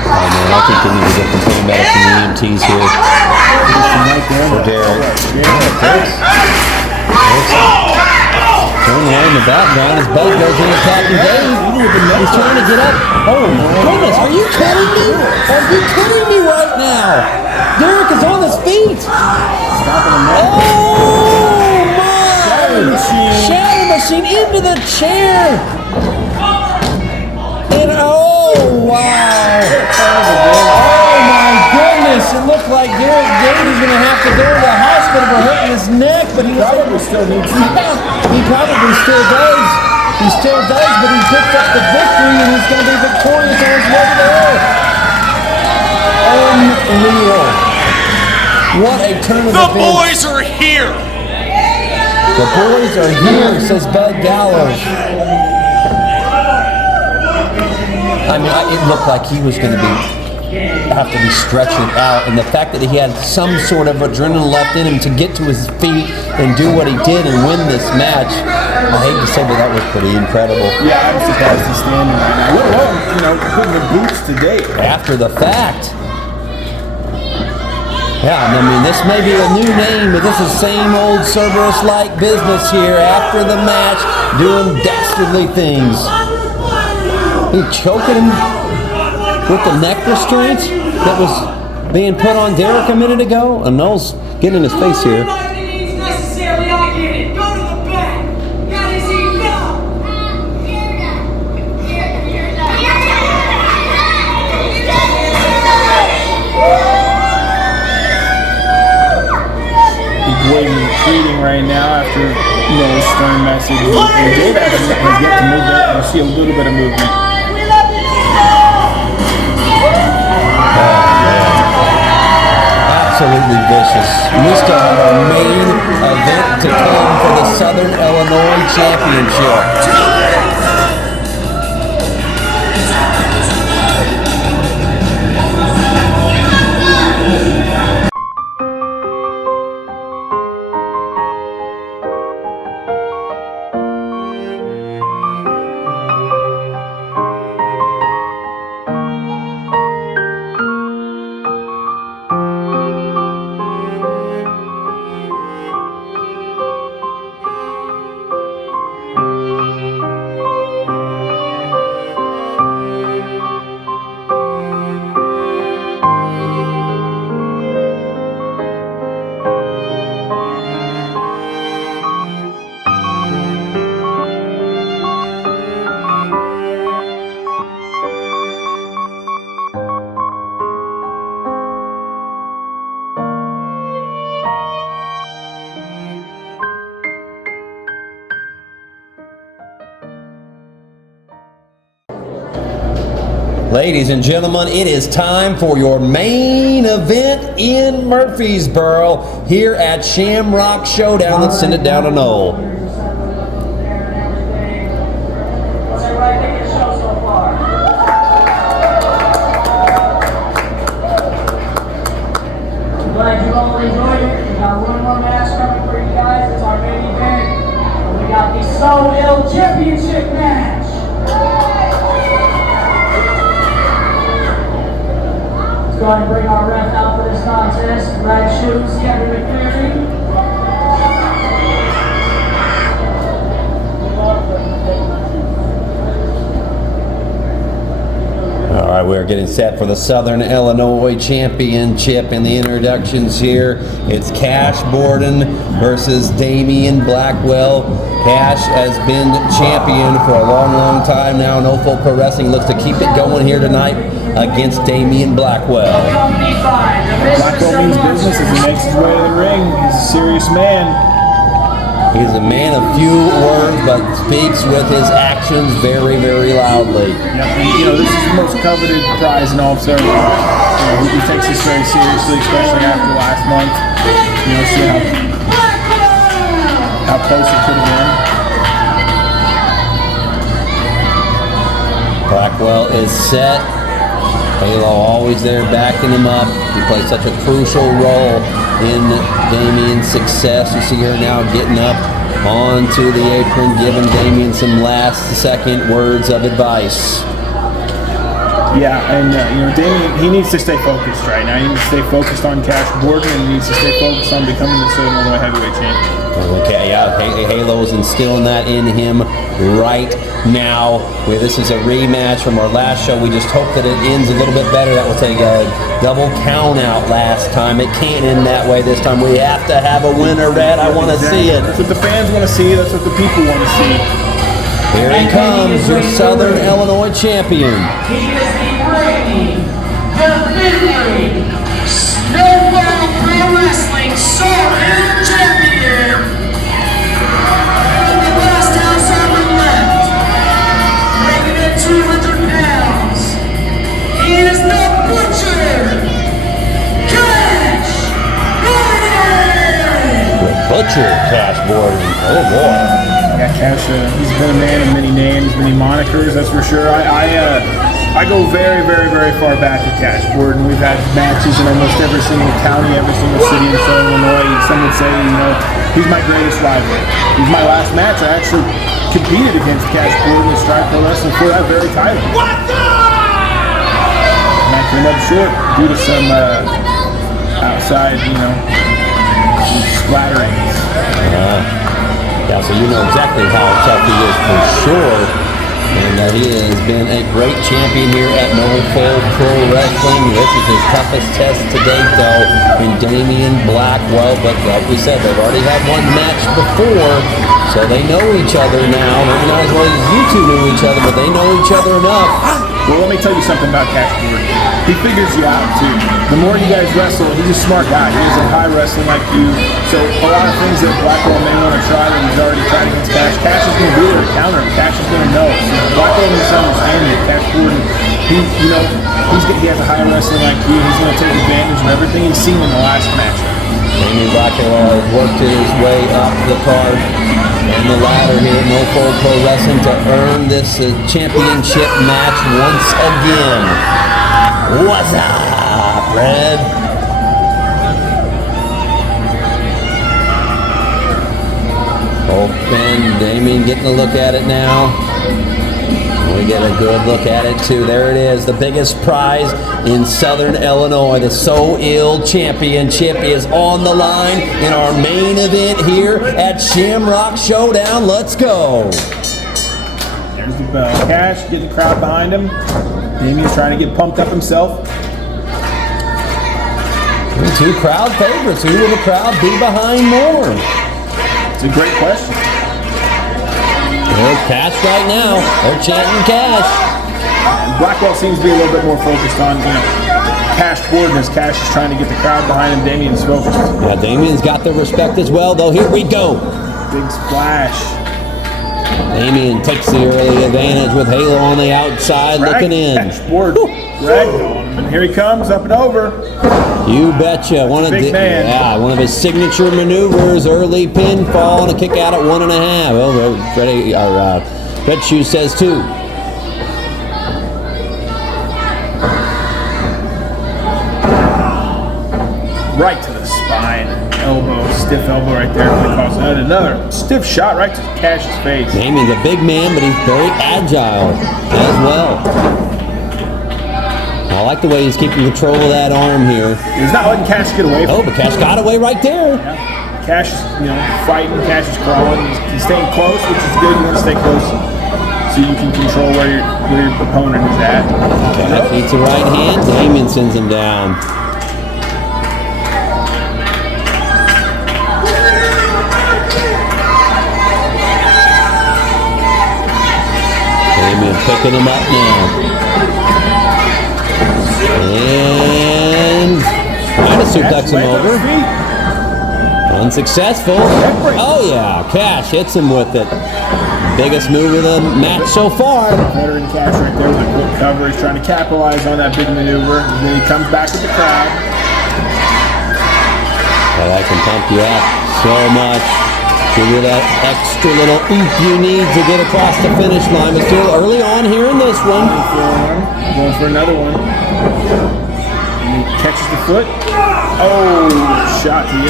Oh, man, I think they need to get some paramedics and EMTs here. For Derek. Going away in the background as Bud goes in attacking Dave. He's trying to get up. Oh, my goodness. Are you kidding me? Are you kidding me right now? Derek is on his feet. Oh, my. Shatter machine into the chair. And oh, wow. Oh, my goodness. It looked like Derek Gage is going to have to go to the hospital for hurting his neck, but he probably still needs to. He probably still does. He still does, but he picked up the victory and he's going to be victorious on his way to there. Unreal. What a turn of events. The boys are here. The boys are here, says Bud Gallows. I mean, it looked like he was going to be have to be stretching out. And the fact that he had some sort of adrenaline left in him to get to his feet and do what he did and win this match, I hate to say, but that was pretty incredible. Yeah, I'm surprised he's standing right now. Let alone, you know, putting the boots to date. After the fact. Yeah, I mean, this may be a new name, but this is same old Cerberus-like business here after the match, doing dastardly things. He choking him with the neck restraint that was being put on Derek a minute ago. And Noel's getting in his face here. Retreating right now after Noel's stern message. And Dave has yet to move that. We'll see a little bit of movement. Absolutely vicious. We still have our main event to come for the Southern Illinois Championship. Ladies and gentlemen, it is time for your main event in Murphysboro here at Shamrock Showdown. Let's send it down to Noel. What's everybody think of the show so far? I'm glad you all enjoyed it. We got one more match coming for you guys. It's our main event. And we got the So Ill Championship match. Let's go ahead and bring our ref out for this contest. Red shoes, Kevin McCreary. All right, we're getting set for the Southern Illinois Championship in the introductions here. It's Cash Borden versus Damian Blackwell. Cash has been champion for a long, long time now. No Full Pro Wrestling looks to keep it going here tonight against Damian Blackwell. Blackwell means business as he makes his way to the ring. He's a serious man. He's a man of few words, but speaks with his actions very, very loudly. Yep, and you know, this is the most coveted prize in all of Cerberus. You know, he takes this very seriously, especially after last month. You know, see how close it could have been. Blackwell is set. Halo always there backing him up. He plays such a crucial role in Damian's success. You see her now getting up onto the apron, giving Damian some last-second words of advice. Yeah, and you know, Damian, he needs to stay focused right now. He needs to stay focused on Cash Borden, and he needs to stay focused on becoming the Southern Illinois heavyweight champion. Okay, yeah, Halo's instilling that in him right now. This is a rematch from our last show. We just hope that it ends a little bit better. That will take a double count out last time. It can't end that way this time. We have to have a winner, Red. I want to see it. That's what the fans want to see. That's what the people want to see. Here he comes, your Southern Illinois champion. He is the reigning, defending, No Full Pro Wrestling Sawyer champion. From the last house on the left, weighing at 200 pounds, he is the Butcher, Cash Borden. Butcher Cash Borden. Oh boy. Yeah, Cash, he's been a man of many names, many monikers, that's for sure. I I go very, very, very far back with Cash Borden. We've had matches in almost every single county, every single city in southern Illinois. Some would say, you know, he's my greatest rival. He's my last match. I actually competed against Cash Borden in Strike Pro Wrestling for that very title. And I came up short due to some outside, you know, splatterings. Yeah, so you know exactly how tough he is for sure. And he has been a great champion here at No Fold Pro Wrestling. This is his toughest test to date, though, in Damian Blackwell. But like we said, they've already had one match before, so they know each other now. Maybe not as well as you two knew each other, but they know each other enough. Well, let me tell you something about Cash Borden. He figures you out, too. The more you guys wrestle, he's a smart guy. He doesn't high wrestling like you. So a lot of things that Blackwell may want to try that he's already tried against Cash, Cash is going to be there to counter him. Cash is going to know. Blackwell needs to understand that Cash Borden, he has a high wrestling like you. He's going to take advantage of everything he's seen in the last match. Damian Blackwell has worked his way up the card and the ladder here at No Fold Pro Wrestling to earn this championship match once again. What's up, Red? And Damian getting a look at it now. We get a good look at it too. There it is, the biggest prize in Southern Illinois. The So Ill Championship is on the line in our main event here at Shamrock Showdown. Let's go. There's the bell. Cash, get the crowd behind him. Damian's trying to get pumped up himself. Two crowd favorites. Who will the crowd be behind more? It's a great question. There's Cash right now. They're chanting Cash. Blackwell seems to be a little bit more focused on, you know, Cash Borden as Cash is trying to get the crowd behind him. Damian's focused. Yeah, Damian's got the respect as well, though. Here we go. Big splash. Damian takes the early advantage with Halo on the outside looking in. Cash Borden. Dragged on him. And here he comes, up and over. You betcha. One of his signature maneuvers, early pinfall and a kick out at 1.5. Well, Red Shoe says 2. Right to the spine. Elbow, stiff elbow right there. Another stiff shot right to Cash's face. Damian's a big man, but he's very agile as well. I like the way he's keeping control of that arm here. He's not letting Cash get away from him. Oh, but Cash got away right there. Yeah. Cash is, you know, fighting. Cash is crawling. He's staying close, which is good. You want to stay close so you can control where your opponent is at. Cash eats the right hand. Damian sends him down. Damian picking him up now. And trying to suplex him over. Unsuccessful. Oh yeah, Cash hits him with it. Biggest move of the match so far. Veteran Cash right there with a quick cover. He's trying to capitalize on that big maneuver. And then he comes back with the crowd. Well, that can pump you up so much. Give you that extra little oomph you need to get across the finish line. But still early on here in this one. Going for another one. And he catches the foot. Oh, shot to the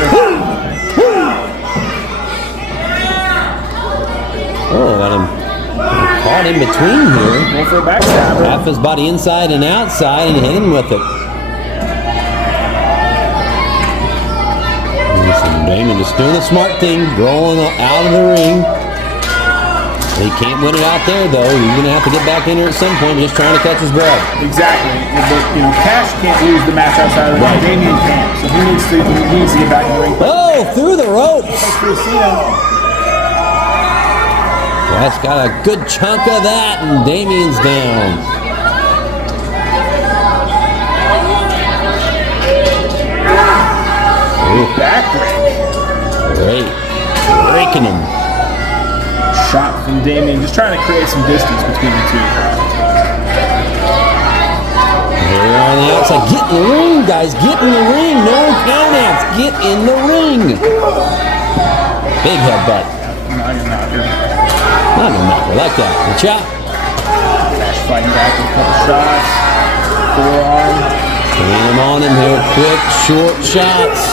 Oh, got him caught in between here. Going for a backstabber. Half his body inside and outside and hit him with it. Damian just doing the smart thing, rolling out of the ring. He can't win it out there, though. He's going to have to get back in here at some point, just trying to catch his breath. Exactly. But, you know, Cash can't lose the match outside of the ring. Damian can't. So he needs to get back in the ring. Oh, through the ropes. That's got a good chunk of that, and Damian's down. Back break. Great. Breaking him. Shot from Damian, just trying to create some distance between the two. Here on the outside. Get in the ring, guys. Get in the ring. No countouts. Get in the ring. Big headbutt. Not a knocker like that. The chop. fighting back with a couple shots. Forearm. Putting him on him here. Quick, short shots.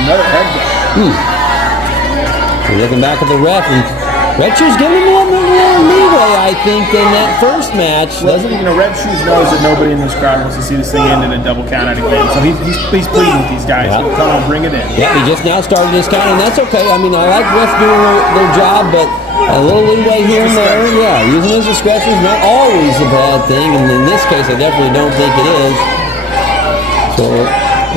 Another headbutt. We're looking back at the ref, and Red Shoes giving him a little leeway, I think, in that first match. Well, you know, Red Shoes knows that nobody in this crowd wants to see this thing end in a double count out again. So he's pleading with these guys. Yep. Come on, bring it in. Yeah, he just now started this count, and that's okay. I mean, I like refs doing their job, but a little leeway here and there. Yeah, using his discretion is not always a bad thing, and in this case, I definitely don't think it is. So,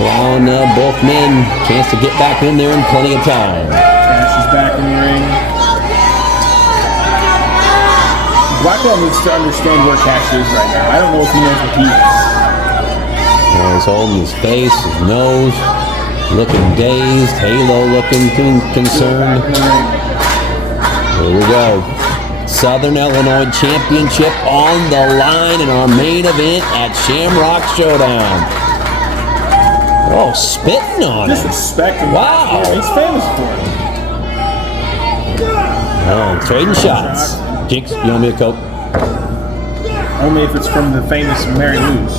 allowing both men a chance to get back in there in plenty of time. Cash is back in the ring. Blackwell needs to understand where Cash is right now. I don't know if he knows what he is. He's holding his face, his nose, looking dazed. Halo looking concerned. Here we go. Southern Illinois Championship on the line in our main event at Shamrock Showdown. Oh, spitting on him. Disrespecting. Wow. Yeah, he's famous for it. Oh, trading shots. Jinx, you want me a Coke? Only if it's from the famous Mary Lou's.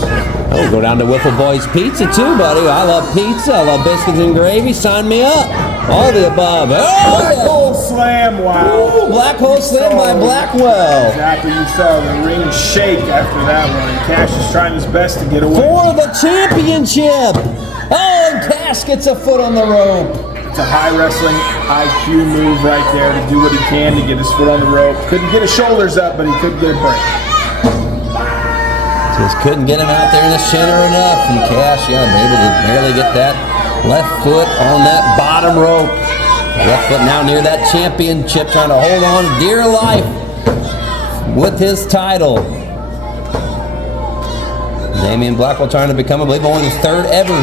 Oh, go down to Whipple Boys Pizza too, buddy. I love pizza. I love biscuits and gravy. Sign me up. All the above. Oh, Black Hole Slam, wow. Ooh, Black Hole Slam by Blackwell. Exactly, you saw the ring shake after that one. And Cash is trying his best to get away. For the championship. Oh, and Cash gets a foot on the rope. It's a high wrestling IQ move right there to do what he can to get his foot on the rope. Couldn't get his shoulders up, but he could get a break. Just couldn't get him out there in the center enough. And Cash, yeah, able to barely get that left foot on that bottom rope. Left foot now near that championship, trying to hold on dear life with his title. Damian Blackwell trying to become, I believe, only the third ever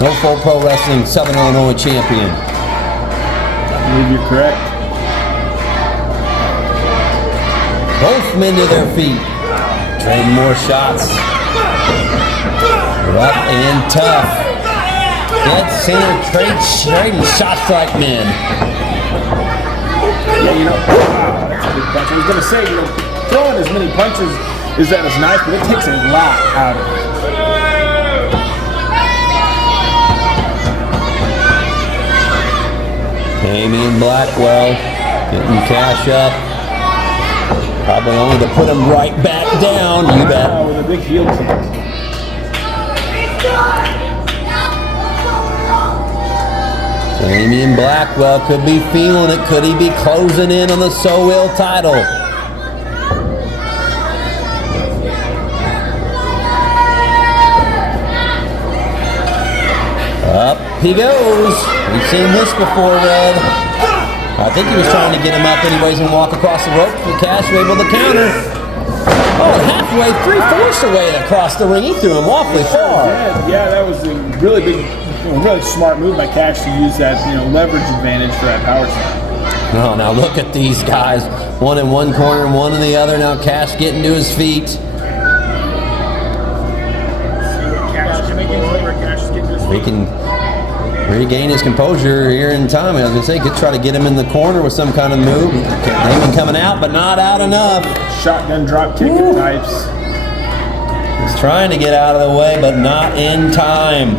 No Full Pro Wrestling Southern Illinois champion. I believe you're correct. Both men to their feet. Trading more shots. Rough and tough. Dead center trading shots like men. Yeah, you know, wow, that's a big punch. I was going to say, you know, throwing as many punches is that it's nice, but it takes a lot out of it. Damian Blackwell getting Cash up. Probably only to put him right back down. You bet. Wow, with a big heel kick. Damian Blackwell could be feeling it. Could he be closing in on the So Ill title? Up he goes. We've seen this before, Red. I think he was trying to get him up anyways and walk across the rope. The Cash was able to counter. Oh, halfway, 3/4 away across the ring. He threw him awfully far. Yeah, that was a really big, really smart move by Cash to use that, leverage advantage for that power slam. Oh, now look at these guys. One in one corner, one in the other. Now Cash getting to his feet. He can regain his composure here in time. I was going to say, could try to get him in the corner with some kind of move. Damian coming out, but not out enough. Shotgun drop kick types. He's trying to get out of the way, but not in time.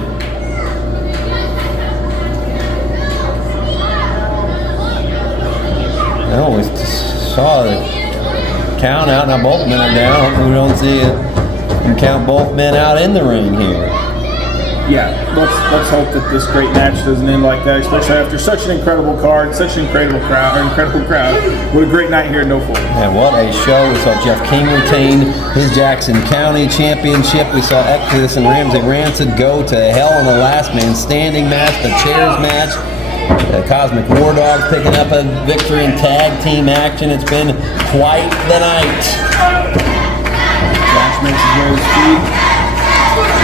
Well, we saw the count out. Now both men are down. Hopefully we don't see it. We can count both men out in the ring here. Yeah, let's hope that this great match doesn't end like that, especially after such an incredible card, such an incredible crowd. What a great night here at No Full. And what a show. We saw Jeff King retain his Jackson County Championship. We saw Exodus and Ramsey Rancid go to hell in the last man standing match, the chairs match. The Cosmic War Dogs picking up a victory in tag team action. It's been quite the night. Cash makes his way to his feet.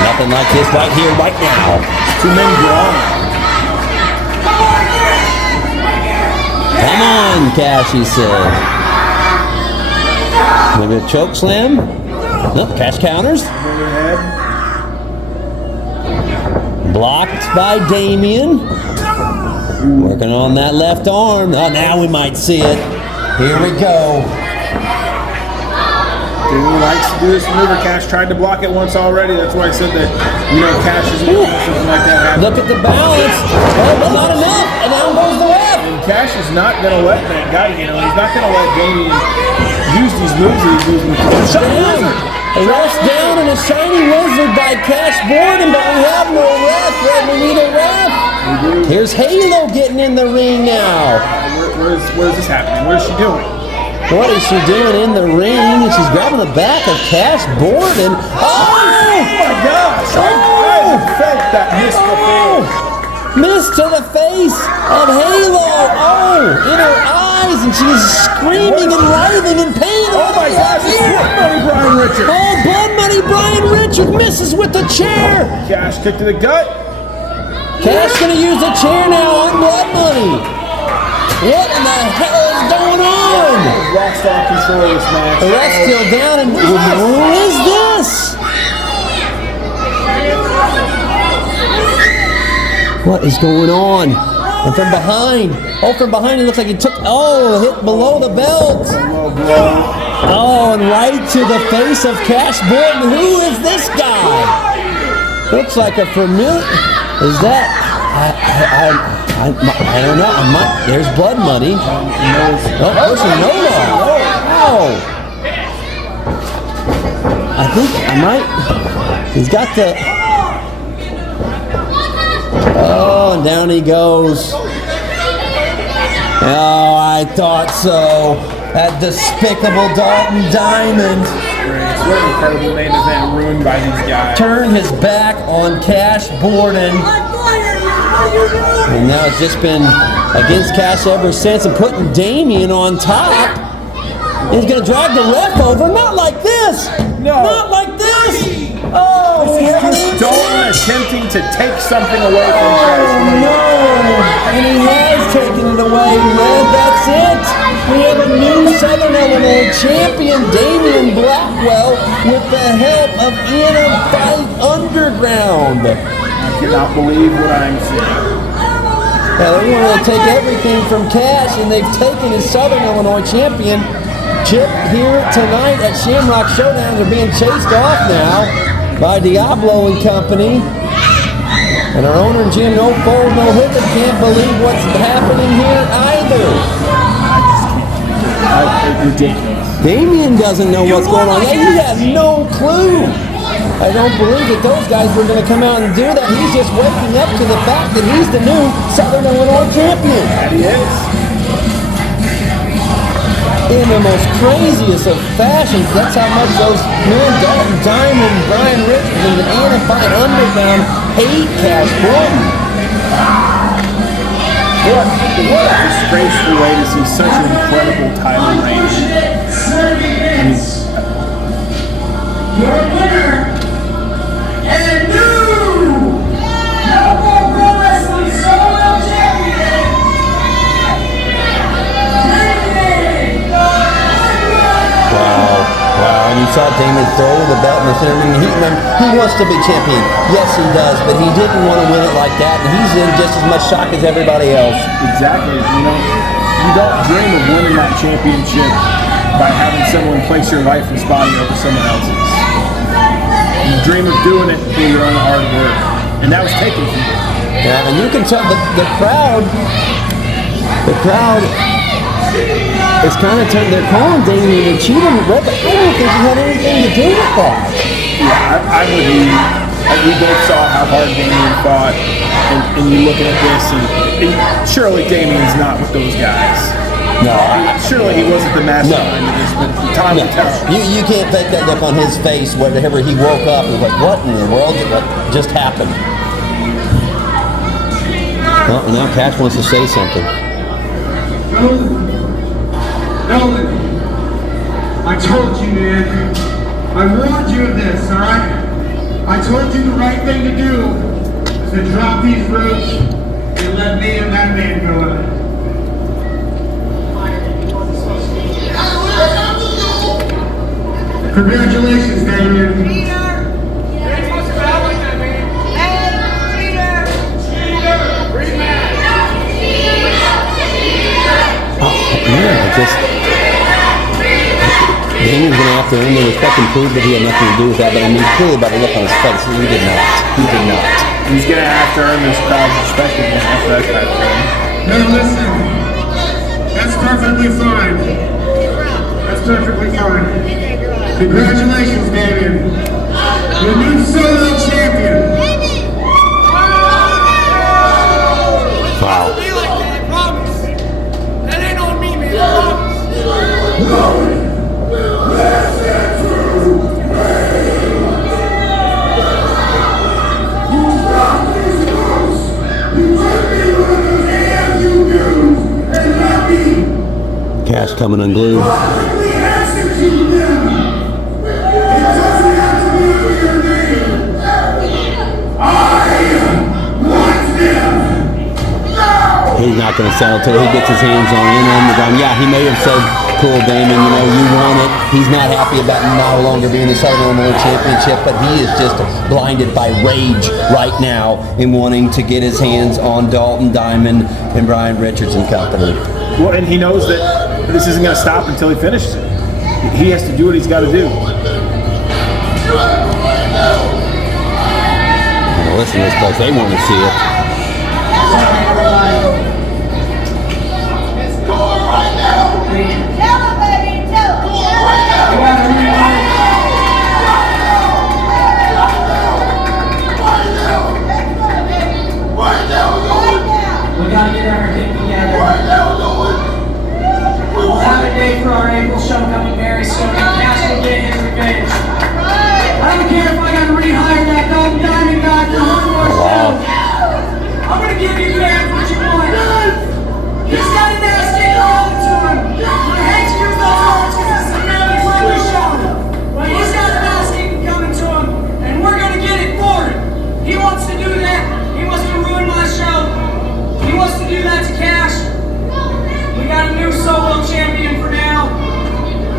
Nothing like this right here, right now. Two men brawling. Come on, Cash, he said. Maybe a choke slam. Nope, Cash counters. Overhead. Blocked by Damian. Working on that left arm. Oh, now we might see it. Here we go. He likes to do this maneuver. Cash tried to block it once already. That's why I said that, Cash isn't going to let something like that happen. Look at the balance. Oh, but not enough. And down goes the ref. And Cash is not going to let that guy, he's not going to let Damian use these moves that he's using. A rest down and a shiny wizard by Cash Borden, but we have no ref. We need a ref. Here's Halo getting in the ring now. Where's this happening? What is she doing? What is she doing in the ring? She's grabbing the back of Cash Borden. Oh my gosh! I felt that miss before. Miss to the face of Halo. Oh, in her eyes, and she's screaming and writhing in pain. Oh my gosh! It's Blood Money Brian Richard. Oh, Blood Money Brian Richard misses with the chair. Cash kick to the gut. Cash gonna use the chair now on Blood Money. What in the hell is going on? Rockstar control of this match. The ref's still down, and who is this? What is going on? And from behind, it looks like he took, hit below the belt. Oh, and right to the face of Cash Borden. Who is this guy? Looks like a familiar. Is that? I don't know. There's Blood Money. Pushing Nola. Oh. I think I might. He's got the. Oh, and down he goes. Oh, I thought so. That despicable Dalton Diamond. What an incredible main event ruined by these guys. Turned his back on Cash Borden. And now it's just been against Cash ever since, and putting Damian on top. He's going to drag the ref over. Not like this. No. Not like this. Oh, this is just Dalton attempting to take something away from Cash. Oh, no. And he has taken it away, man. That's it. We have a new Southern Illinois champion, Damian Blackwell, with the help of Anarchy Underground. I cannot believe what I'm seeing. Now, they wanted to take everything from Cash, and they've taken his Southern Illinois championship here tonight at Shamrock Showdown. They're being chased off now by Diablo and company. And our owner, Jim No Fold, No Hickok, can't believe what's happening here either. Ridiculous. Damian doesn't know what's going on. Yeah, he has no clue. I don't believe that those guys were going to come out and do that. He's just waking up to the fact that he's the new Southern Illinois champion. That he is. In the most craziest of fashions. That's how much those men, Dalton Diamond, Brian Richards, and the Anarchy Underground hate Cash Borden. What a disgraceful way to see such an incredible title reign. Your winner and new Shamrock Pro Wrestling Solo Champion, Damian. Wow, and you saw Damian throw the belt in the center ring. He wants to be champion. Yes, he does, but he didn't want to win it like that, and he's in just as much shock as everybody else. Exactly. You don't dream of winning that championship by having someone place your lifeless body over someone else's. You dream of doing it through your own hard work, and that was taken from you. Yeah, and you can tell the crowd is kind of they're calling Damian a cheater, but I don't think he had anything to do with that. Yeah, I believe. We both saw how hard Damian fought, and you looking at this, and surely Damian's not with those guys. No. Surely he wasn't the mastermind of this, but time will tell. You can't fake that look on his face whenever he woke up and was like, what in the world just happened? Well, now Cash wants to say something. Nolan, I told you, man. I warned you of this, alright? I told you the right thing to do is to drop these ropes and let me and that man go at it. Congratulations, Damian. Damian's going to have to earn the respect and prove that he had nothing to do with that, but I mean, clearly by the look on his face, he did not. He did not. He's going to have to earn this crowd's respect again after that kind of thing. No, listen. That's perfectly fine. That's perfectly fine. Congratulations, Damian. Your new solo champion. Wow. Be like that, I promise. That ain't on me, man. I promise. Cash coming unglued. He's not going to settle till he gets his hands on the gun. Yeah, he may have said, cool, Damian, you know, you won it. He's not happy about no longer being the Southern Illinois Championship, but he is just blinded by rage right now in wanting to get his hands on Dalton Diamond and Brian Richards and company. Well, and he knows that this isn't going to stop until he finishes it. He has to do what he's got to do. Now listen to this place. They want to see it. We gotta get everything together. We'll have a date for our April show coming very soon. Cash will get his revenge. I don't care if I gotta rehire that Dalton Diamond guy for one more show. I'm gonna give you fans what you want. He's got an ass kick coming to him. I hate to use those words because this is a family friendly show. But he's got an ass kick coming to him, and we're gonna get it for him. He wants to do that. He wants to ruin my show. He wants to do that to Cash. We got a new solo champion for now.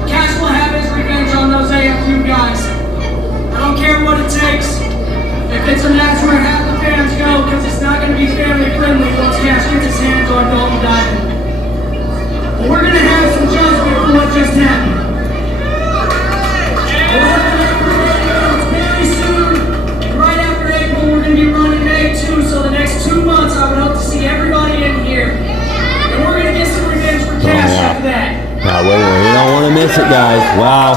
Cash will have his revenge on those AFU guys. I don't care what it takes. If it's a match where half the fans go, because it's not going to be family friendly once Cash gets his hands on Dalton Diamond. But we're going to have some judgment for what just happened. We're working up for videos very soon. And right after April, we're going to be running May 2. So the next 2 months, I would hope to see everybody in here. And we're going to get some revenge for Cash after that. Now, wait, you don't want to miss it, guys. Wow.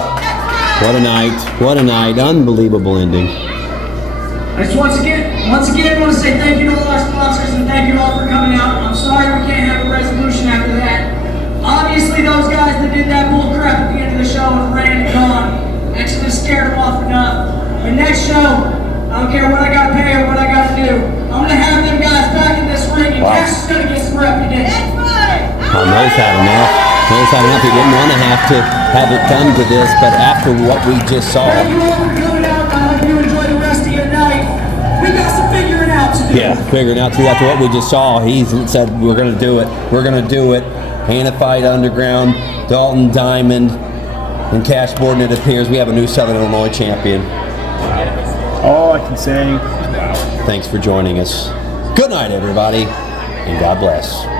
What a night. What a night. Unbelievable ending. I just once again want to say thank you to all our sponsors and thank you all for coming out. I'm sorry we can't have a resolution after that. Obviously, those guys that did that bull crap at the end of the show have ran and gone. Actually scared them off enough. But next show, I don't care what I gotta pay or what I gotta do. I'm gonna have them guys back in this ring and Cash is gonna get some recognition. Mo's had enough. Mo's had enough. He didn't want to have it come to this, but after what we just saw. Thank you all for coming out. I hope you enjoy the rest of your night. We got some figuring out to do. Yeah, figuring out to do after what we just saw. He said, we're going to do it. We're going to do it. Hannafite Underground, Dalton Diamond, and Cash Borden, it appears we have a new Southern Illinois champion. All I can say, Thanks for joining us. Good night, everybody, and God bless.